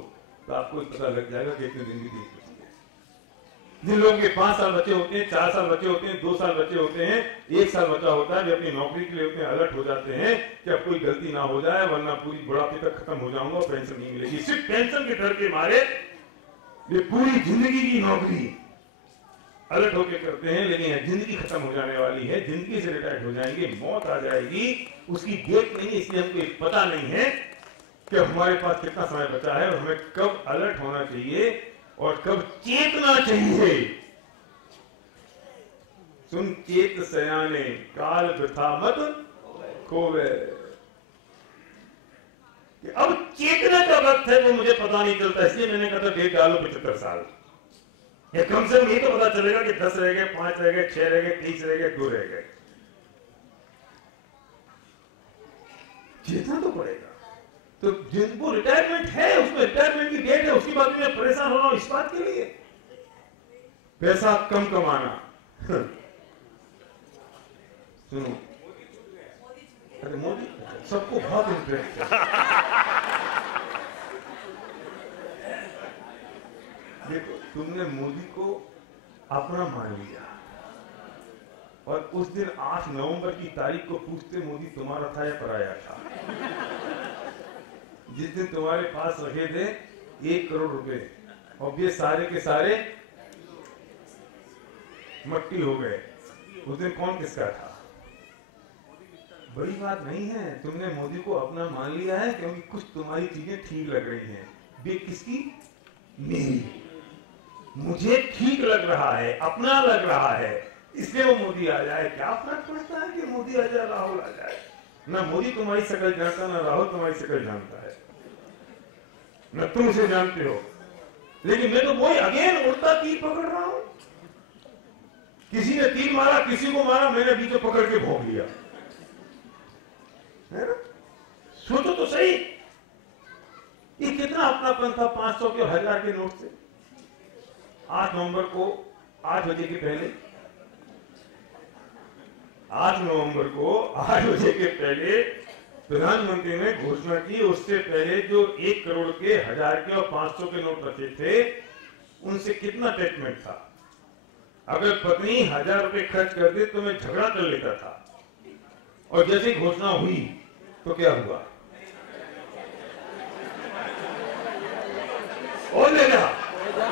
तो आपको पता लग जाएगा कि कितने दिन की डेट बची है। जिन लोगों के 5 साल बचे होते हैं, 4 साल बचे होते हैं, 2 साल बचे होते हैं, 1 साल बचा होता है, वे अपनी नौकरी के लिए उतने अलर्ट हो जाते हैं कि अब कोई गलती ना हो जाए वरना पूरी बुढ़ापे तक खत्म हो जाऊंगा और पेंशन नहीं मिलेगी। सिर्फ पेंशन के डर के मारे वे पूरी जिंदगी की नौकरी अलर्ट होके करते हैं, लेकिन जिंदगी खत्म हो जाने वाली है, जिंदगी से रिटायर्ड हो जाएंगे, मौत आ जाएगी, उसकी डेट नहीं है, इसलिए हमको पता नहीं है कि हमारे पास कितना समय बचा है और हमें कब अलर्ट होना चाहिए और कब चेतना चाहिए। सुन चेत सयाने काल वृथा मत खोवे। अब चेतना का वक्त है वो मुझे पता नहीं चलता, इसलिए मैंने कहा था डेट डालो 75 साल, या कम से कम ये तो पता चलेगा कि 10 रह गए, 5 रह गए, 6 रह गए, 30 रह गए, 2 रह गए। चेतना तो पड़ेगा। तो जिनको रिटायरमेंट है उसमें रिटायरमेंट की डेट है, उसके बाद मैं परेशान हो रहा हूं इस बात के लिए पैसा कम कमाना। सुनो, अरे मोदी सबको बहुत इंटरेस्ट है। देखो तुमने मोदी को अपना मान लिया और उस दिन 8 नवंबर की तारीख को पूछते मोदी तुम्हारा था या पराया था। जिस दिन तुम्हारे पास रखे थे 1 करोड़ रुपए और ये सारे के सारे मट्टी हो गए, उस दिन कौन किसका था? बड़ी बात नहीं है, तुमने मोदी को अपना मान लिया है क्योंकि कुछ तुम्हारी चीजें ठीक लग रही हैं। वे किसकी? मेरी। मुझे ठीक लग रहा है, अपना लग रहा है, इसलिए वो मोदी आ जाए। क्या फर्क पड़ता है कि मोदी आ जाए, राहुल आ जाए? ना मोदी तुम्हारी शक्ल जानता, ना राहुल तुम्हारी शक्ल जानता है, न तुम उसे जानते हो। लेकिन मैं तो वही अगेन उल्टा तीर पकड़ रहा हूं। किसी ने तीर मारा, किसी को मारा, मैंने बीच में पकड़ के भोंक लिया, है ना? सोचो तो सही, ये कितना अपनापन था 500 के और 1000 के नोट से। 8 नवंबर को 8 बजे के पहले, 8 नवंबर को 8 बजे के पहले प्रधानमंत्री ने घोषणा की। उससे पहले जो 1 करोड़ के, 1000 के और 500 के नोट रखे थे, उनसे कितना अटैचमेंट था? अगर पत्नी 1000 रुपए खर्च कर दे तो मैं झगड़ा कर लेता था, और जैसे घोषणा हुई तो क्या हुआ? और ले जा,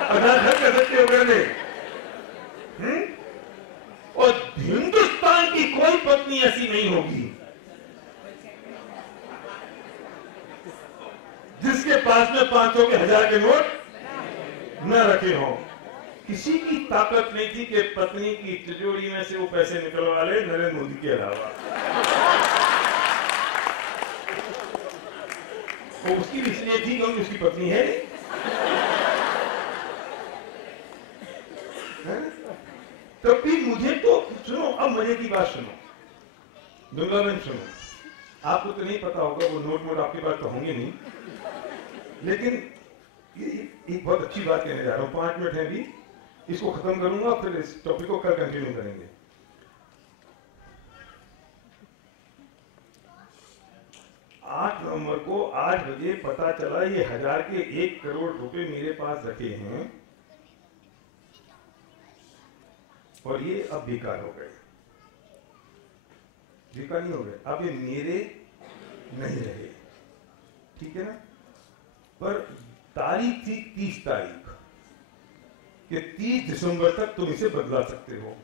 1000 खर्च कर सकते हो करने। और हिंदुस्तान की कोई पत्नी ऐसी नहीं होगी जिसके पास में 500 के, 1000 के नोट न रखे हों। किसी की ताकत नहीं थी कि पत्नी की तिजोरी में से वो पैसे निकलवा ले, नरेंद्र मोदी के अलावा। वो उसकी भी इसलिए थी क्योंकि उसकी पत्नी है नहीं। तो फिर मुझे तो सुनो, अब मजे की बात सुनो, दुर्गा बहन सुनो। आपको तो नहीं पता होगा, वो नोट आपके पास तो होंगे नहीं, लेकिन ये एक बहुत अच्छी बात कहने जा रहा हूं। 5 मिनट है भी, इसको खत्म करूंगा, फिर इस टॉपिक को कल कंटिन्यू करेंगे। 8 नवंबर को 8 बजे पता चला ये 1000 के 1 करोड़ रुपए मेरे पास रखे हैं और ये अब बेकार हो गए। बेकार नहीं हो गए, अब ये मेरे नहीं रहे, ठीक है ना? पर तारीख थी 30 तारीख कि 30 दिसंबर तक तुम इसे बदला सकते हो।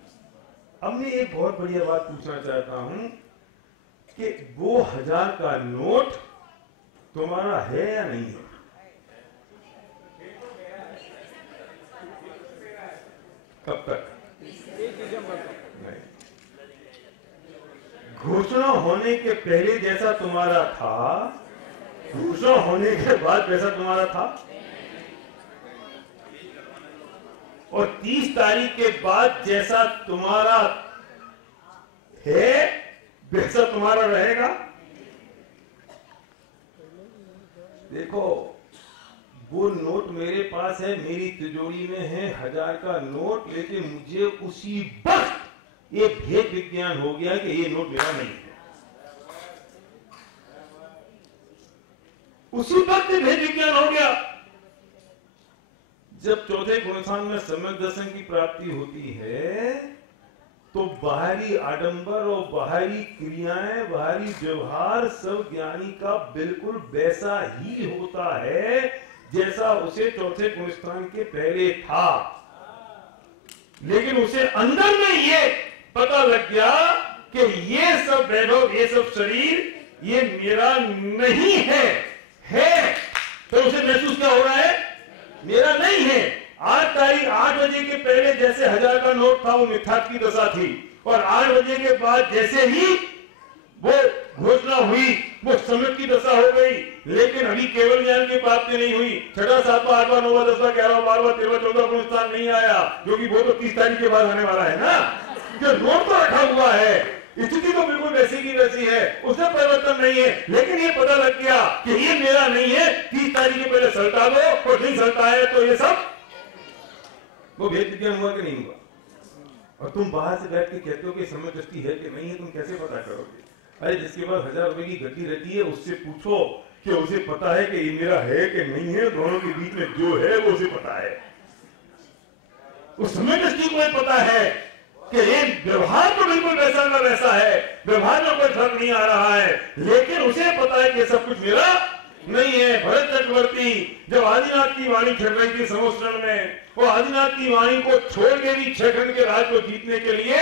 अब मैं एक बहुत बढ़िया बात पूछना चाहता हूं कि वो 1000 का नोट तुम्हारा है या नहीं है? कब तक? नहीं। घोषणा होने के पहले जैसा तुम्हारा था, घोषणा होने के बाद जैसा तुम्हारा था, और 30 तारीख के बाद जैसा तुम्हारा है वैसा तुम्हारा रहेगा। देखो वो नोट मेरे पास है, मेरी तिजोरी में है 1000 का नोट, लेकिन मुझे उसी वक्त ये भेद विज्ञान हो गया कि ये नोट मेरा नहीं है। उसी वक्त भेद विज्ञान हो गया। जब चौथे गुणस्थान में सम्यक दर्शन की प्राप्ति होती है तो बाहरी आडंबर और बाहरी क्रियाएं, बाहरी व्यवहार सब ज्ञानी का बिल्कुल वैसा ही होता है जैसा उसे चौथे गुणस्थान के पहले था। लेकिन उसे अंदर में ये पता लग गया कि ये सब वैभव, ये सब शरीर ये मेरा नहीं है तो उसे महसूस क्या हो रहा है? मेरा नहीं है। 8 तारीख 8 बजे के पहले जैसे 1000 का नोट था वो मिथ्यात्व की दशा थी, और 8 बजे के बाद जैसे ही वो घोषणा हुई वो समय की दशा हो गई। लेकिन अभी केवल ज्ञान की प्राप्ति नहीं हुई। 6वां 7वां 8वां 9वां 10वां 11वां 12वां 13वां 14वां गुणस्थान नहीं आया, क्योंकि वो तो 30 तारीख के बाद आने वाला है ना। जो नोट तो रखा हुआ है, स्थिति तो बिल्कुल वैसी की वैसी है, उसमें परिवर्तन नहीं है। लेकिन ये पता लग गया कि ये मेरा नहीं है, 30 तारीख के पहले सल्टा दो, और नहीं सल्टा है तो ये सब वो भेद विज्ञान हुआ कि नहीं हुआ। और तुम बाहर से बैठ के कहते हो कि समय दृष्टि है कि नहीं है, तुम कैसे पता करोगे? अरे जिसके पास 1000 रुपए की गड्डी रहती है उससे पूछो कि उसे पता है कि ये मेरा है कि नहीं है। दोनों के बीच में जो है वो उसे पता है। उस समय दृष्टि को पता है कि ये व्यवहार तो बिल्कुल वैसा का वैसा है, व्यवहार में कोई फर्क नहीं आ रहा है, लेकिन उसे पता है कि सब कुछ मेरा नहीं है। भरत चक्रवर्ती जब आदिनाथ की वाणी चल रही थी समुद्र में, वो आदिनाथ की वाणी को छोड़ के भी 6 खंड के राज को जीतने के लिए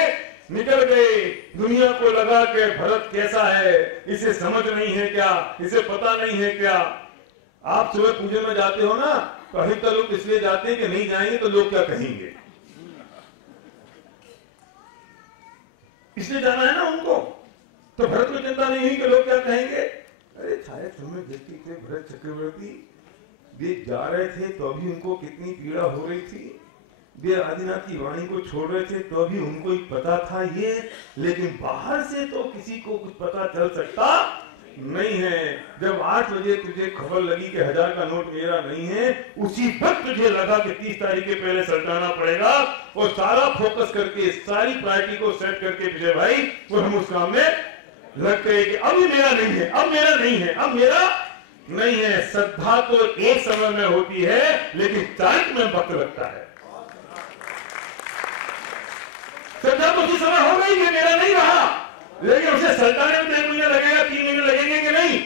निकल गए। दुनिया को लगा कि भरत कैसा है, इसे समझ नहीं है क्या, इसे पता नहीं है क्या। आप सुबह पूजन में जाते हो ना, तो अधिकतर लोग इसलिए जाते हैं कि नहीं जाएंगे तो लोग क्या कहेंगे, इसलिए जाना है ना उनको। तो भरत को चिंता नहीं हुई कि लोग क्या कहेंगे। अरे शायद समय दृष्टि थे भरत चक्रवर्ती, वे जा रहे थे तो अभी उनको कितनी पीड़ा हो रही थी। वे आदिनाथ की वाणी को छोड़ रहे थे तो अभी उनको ही पता था ये, लेकिन बाहर से तो किसी को कुछ पता चल सकता नहीं है। जब 8 बजे तुझे खबर लगी कि 1000 का नोट मेरा नहीं है, उसी वक्त तुझे लगा कि 30 तारीख के पहले सल्टाना पड़ेगा, और सारा फोकस करके सारी प्रायोरिटी को सेट करके विजय भाई और हम उस काम में लग गए कि अब ये मेरा नहीं है, अब मेरा नहीं है, अब मेरा नहीं है। श्रद्धा तो एक समय में होती है, लेकिन चारित्र में वक्त लगता है। श्रद्धा तो उसी समय हो गई कि मेरा नहीं रहा, लेकिन उसे सल्टाने में 1 महीना लगेगा, 3 महीने लगेंगे कि नहीं।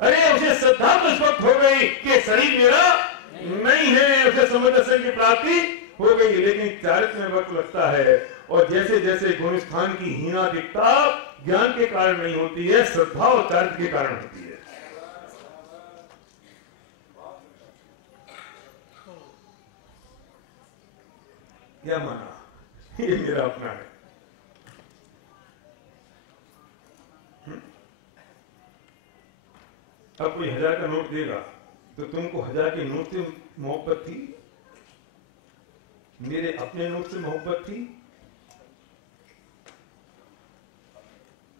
अरे उसे श्रद्धा तो इस वक्त हो गई कि शरीर मेरा नहीं है, उसे समझ दर्शन की प्राप्ति हो गई, लेकिन चारित्र में वक्त लगता है। और जैसे जैसे गुण स्थान की हीना दिखता ज्ञान के कारण नहीं होती है, श्रद्धा और चारित्र के कारण होती है। क्या माना? ये मेरा अपना है। अब कोई 1000 का नोट देगा तो तुमको 1000 के नोट से मोहब्बत थी, मेरे अपने नोट से मोहब्बत थी?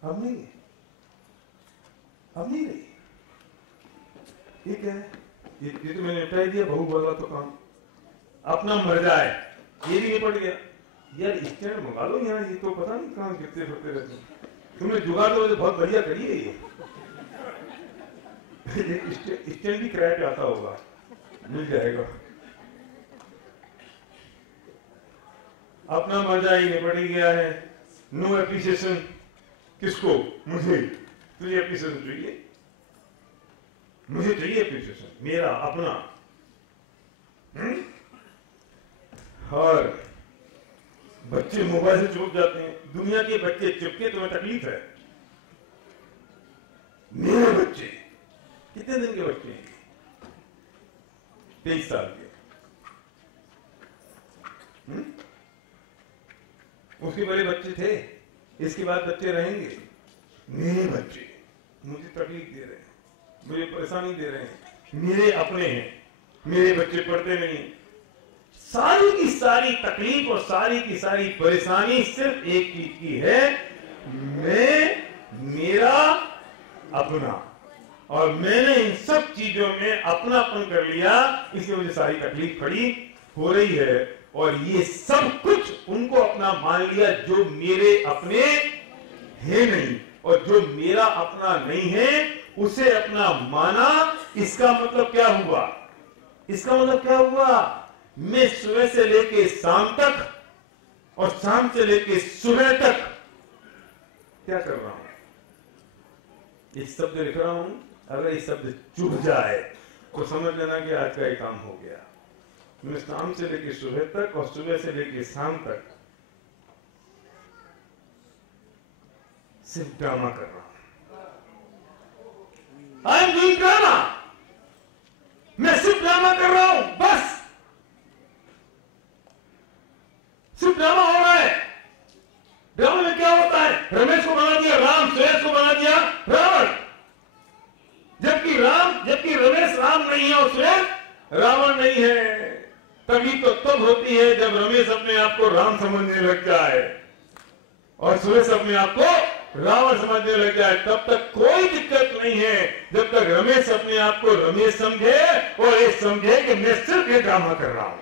अब नहीं, अब नहीं रही। ये क्या है? ये तो मैंने निपटा दिया, बहू वाला तो काम अपना मर जाए, ये भी निपट गया। यार स्टैंड मंगा लो यहाँ, ये तो पता नहीं कहाँ गिरते फिरते रहते। तुमने जुगाड़ तो बहुत बढ़िया करी है ये। स्टैंड भी किराए पे आता होगा, मिल जाएगा। अपना मजा ही निपट गया है। नो एप्रिसिएशन किसको? मुझे। तुझे एप्रिसिएशन चाहिए? मुझे चाहिए एप्रिसिएशन, मेरा अपना। और बच्चे मोबाइल से चुप जाते हैं। दुनिया के बच्चे चिपके तुम्हें तकलीफ है, मेरे बच्चे कितने दिन के बच्चे हैं? 23 साल के। उसके पहले बच्चे थे, इसके बाद बच्चे रहेंगे। मेरे बच्चे मुझे तकलीफ दे रहे हैं, मुझे परेशानी दे रहे हैं, मेरे अपने हैं, मेरे बच्चे पढ़ते नहीं। सारी की सारी तकलीफ और सारी की सारी परेशानी सिर्फ एक चीज की है मैं, मेरा, अपना, और मैंने इन सब चीजों में अपनापन कर लिया, इसलिए मुझे सारी तकलीफ खड़ी हो रही है। और ये सब कुछ उनको अपना मान लिया जो मेरे अपने है नहीं, और जो मेरा अपना नहीं है उसे अपना माना। इसका मतलब क्या हुआ? इसका मतलब क्या हुआ? मैं सुबह से लेके शाम तक और शाम से लेके सुबह तक क्या कर रहा हूं? ये शब्द लिख रहा हूं, अगर ये शब्द चुभ जाए तो समझ लेना कि आज का ये काम हो गया। मैं शाम से लेके सुबह तक और सुबह से लेके शाम तक सिर्फ ड्रामा कर रहा हूं। I am doing drama. मैं सिर्फ ड्रामा कर रहा हूं, बस सिर्फ ड्रामा हो रहा है। ड्रामा में क्या होता है? रमेश को बना दिया राम, सुरेश को बना दिया रावण, जबकि रमेश राम नहीं है और सुरेश रावण नहीं है। तभी तो तब होती है जब रमेश अपने आप को राम समझने लग जाए और सुरेश अपने आप को रावण समझने लग जाए। तब तक कोई दिक्कत नहीं है जब तक रमेश अपने आप को रमेश समझे और ये समझे कि मैं सिर्फ ये ड्रामा कर रहा हूं।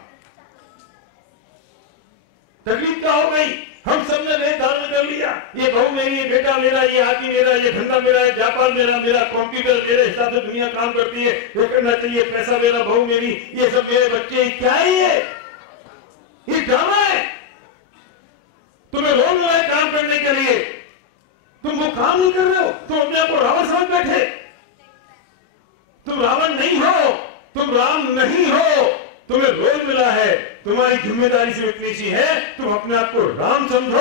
तकलीफ क्या हो गई? हम सबने वेद धारण कर लिया, ये बहू मेरी, ये बेटा मेरा, ये हाथी मेरा, ये धंधा मेरा, ये व्यापार मेरा, मेरा कंप्यूटर मेरे हिसाब से दुनिया काम करती है, ये करना चाहिए, पैसा मेरा, बहू मेरी, ये सब मेरे बच्चे। क्या है ये ड्रामा है। तुम्हें रोल मिला है काम करने के लिए, तुम वो काम नहीं कर रहे हो, तुम अपने आप को रावण समझ बैठे। तुम रावण नहीं हो, तुम राम नहीं हो, तुम्हें रोल मिला है, तुम्हारी जिम्मेदारी से इतनी सी है, तुम अपने आप को राम समझो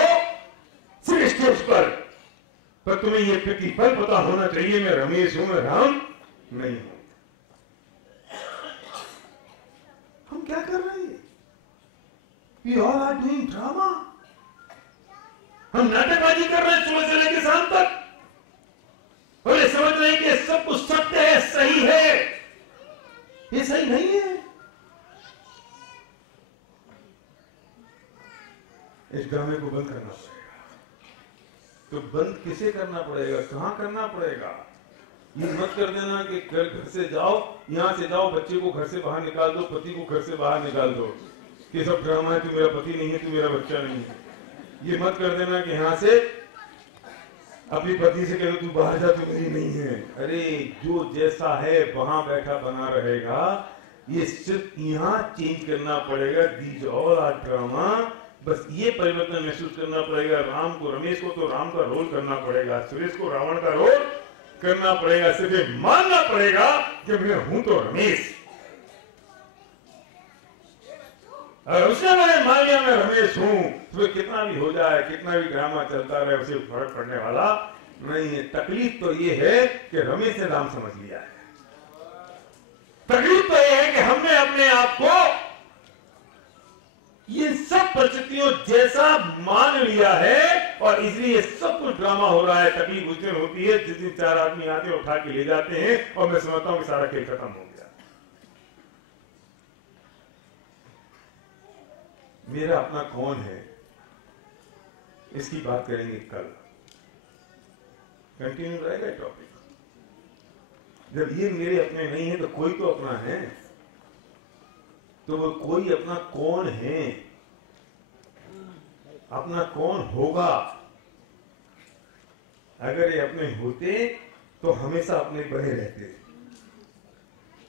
सिर्फ स्टेज पर तुम्हें ये प्रतिपल पता होना चाहिए मैं रमेश हूं, मैं राम नहीं हूं। हम क्या कर रहे हैं? We all are doing drama। हम नाटकबाजी कर रहे हैं सुबह से लेकर शाम तक और ये समझ रहे हैं कि सब कुछ सत्य है, सही है। ये सही नहीं है। इस ड्रामे को बंद करना पड़ेगा। तो बंद किसे करना पड़ेगा, कहां करना पड़ेगा? ये मत कर देना कि घर से जाओ, यहां से जाओ, बच्चे को घर से बाहर निकाल दो, पति को घर से बाहर निकाल दो, कि सब ड्रामा है, तू मेरा पति नहीं है, तू मेरा बच्चा नहीं है। ये मत कर देना कि यहां से अपनी पति से कह दो तू बाहर जा, तू मेरी नहीं है। अरे जो जैसा है वहां बैठा बना रहेगा, ये सिर्फ यहाँ चेंज करना पड़ेगा। These all are drama. बस ये परिवर्तन महसूस करना पड़ेगा। राम को, रमेश को तो राम का रोल करना पड़ेगा, सुरेश को रावण का रोल करना पड़ेगा। सिर्फ मानना पड़ेगा कि मैं हूं तो रमेश। अगर उसने मैंने मान लिया मैं रमेश हूं, तो कितना भी हो जाए, कितना भी ड्रामा चलता रहे, उसे फर्क पड़ने वाला नहीं है। तकलीफ तो ये है कि रमेश ने राम समझ लिया है। तकलीफ तो ये है कि हमने अपने आप को ये सब परिस्थितियों जैसा मान लिया है और इसलिए सब कुछ ड्रामा हो रहा है। तकलीफ उस दिन होती है जिस दिन चार आदमी आते उठा के ले जाते हैं और मैं समझता हूं कि सारा खेल खत्म हो गया। मेरा अपना कौन है, इसकी बात करेंगे कल। कंटिन्यू रहेगा टॉपिक। जब ये मेरे अपने नहीं है तो कोई तो अपना है, तो वो कोई अपना कौन है, अपना कौन होगा। अगर ये अपने होते तो हमेशा अपने बने रहते।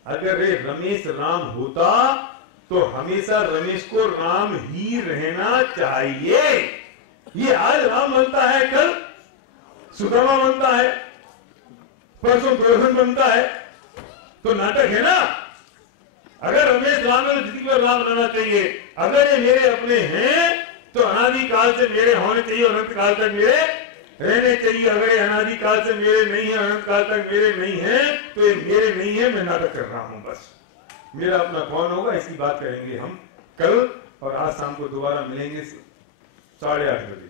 अगर ये रमेश राम होता तो हमेशा रमेश को राम ही रहना चाहिए। ये आज राम बनता है, कल सुदामा बनता है, परसों दुर्योधन बनता है, तो नाटक है ना। अगर रमेश राम है तो जिंदगी भर राम रहना चाहिए। अगर ये मेरे अपने हैं तो अनादि काल से मेरे होने चाहिए और अनंत काल तक मेरे रहने चाहिए। अगर ये अनादि काल से मेरे नहीं है, अनंत काल तक मेरे नहीं है, तो ये मेरे नहीं है, मैं नाटक कर रहा हूं। बस मेरा अपना कौन होगा, इसकी बात करेंगे हम कल। और आज शाम को दोबारा मिलेंगे 8:30 बजे।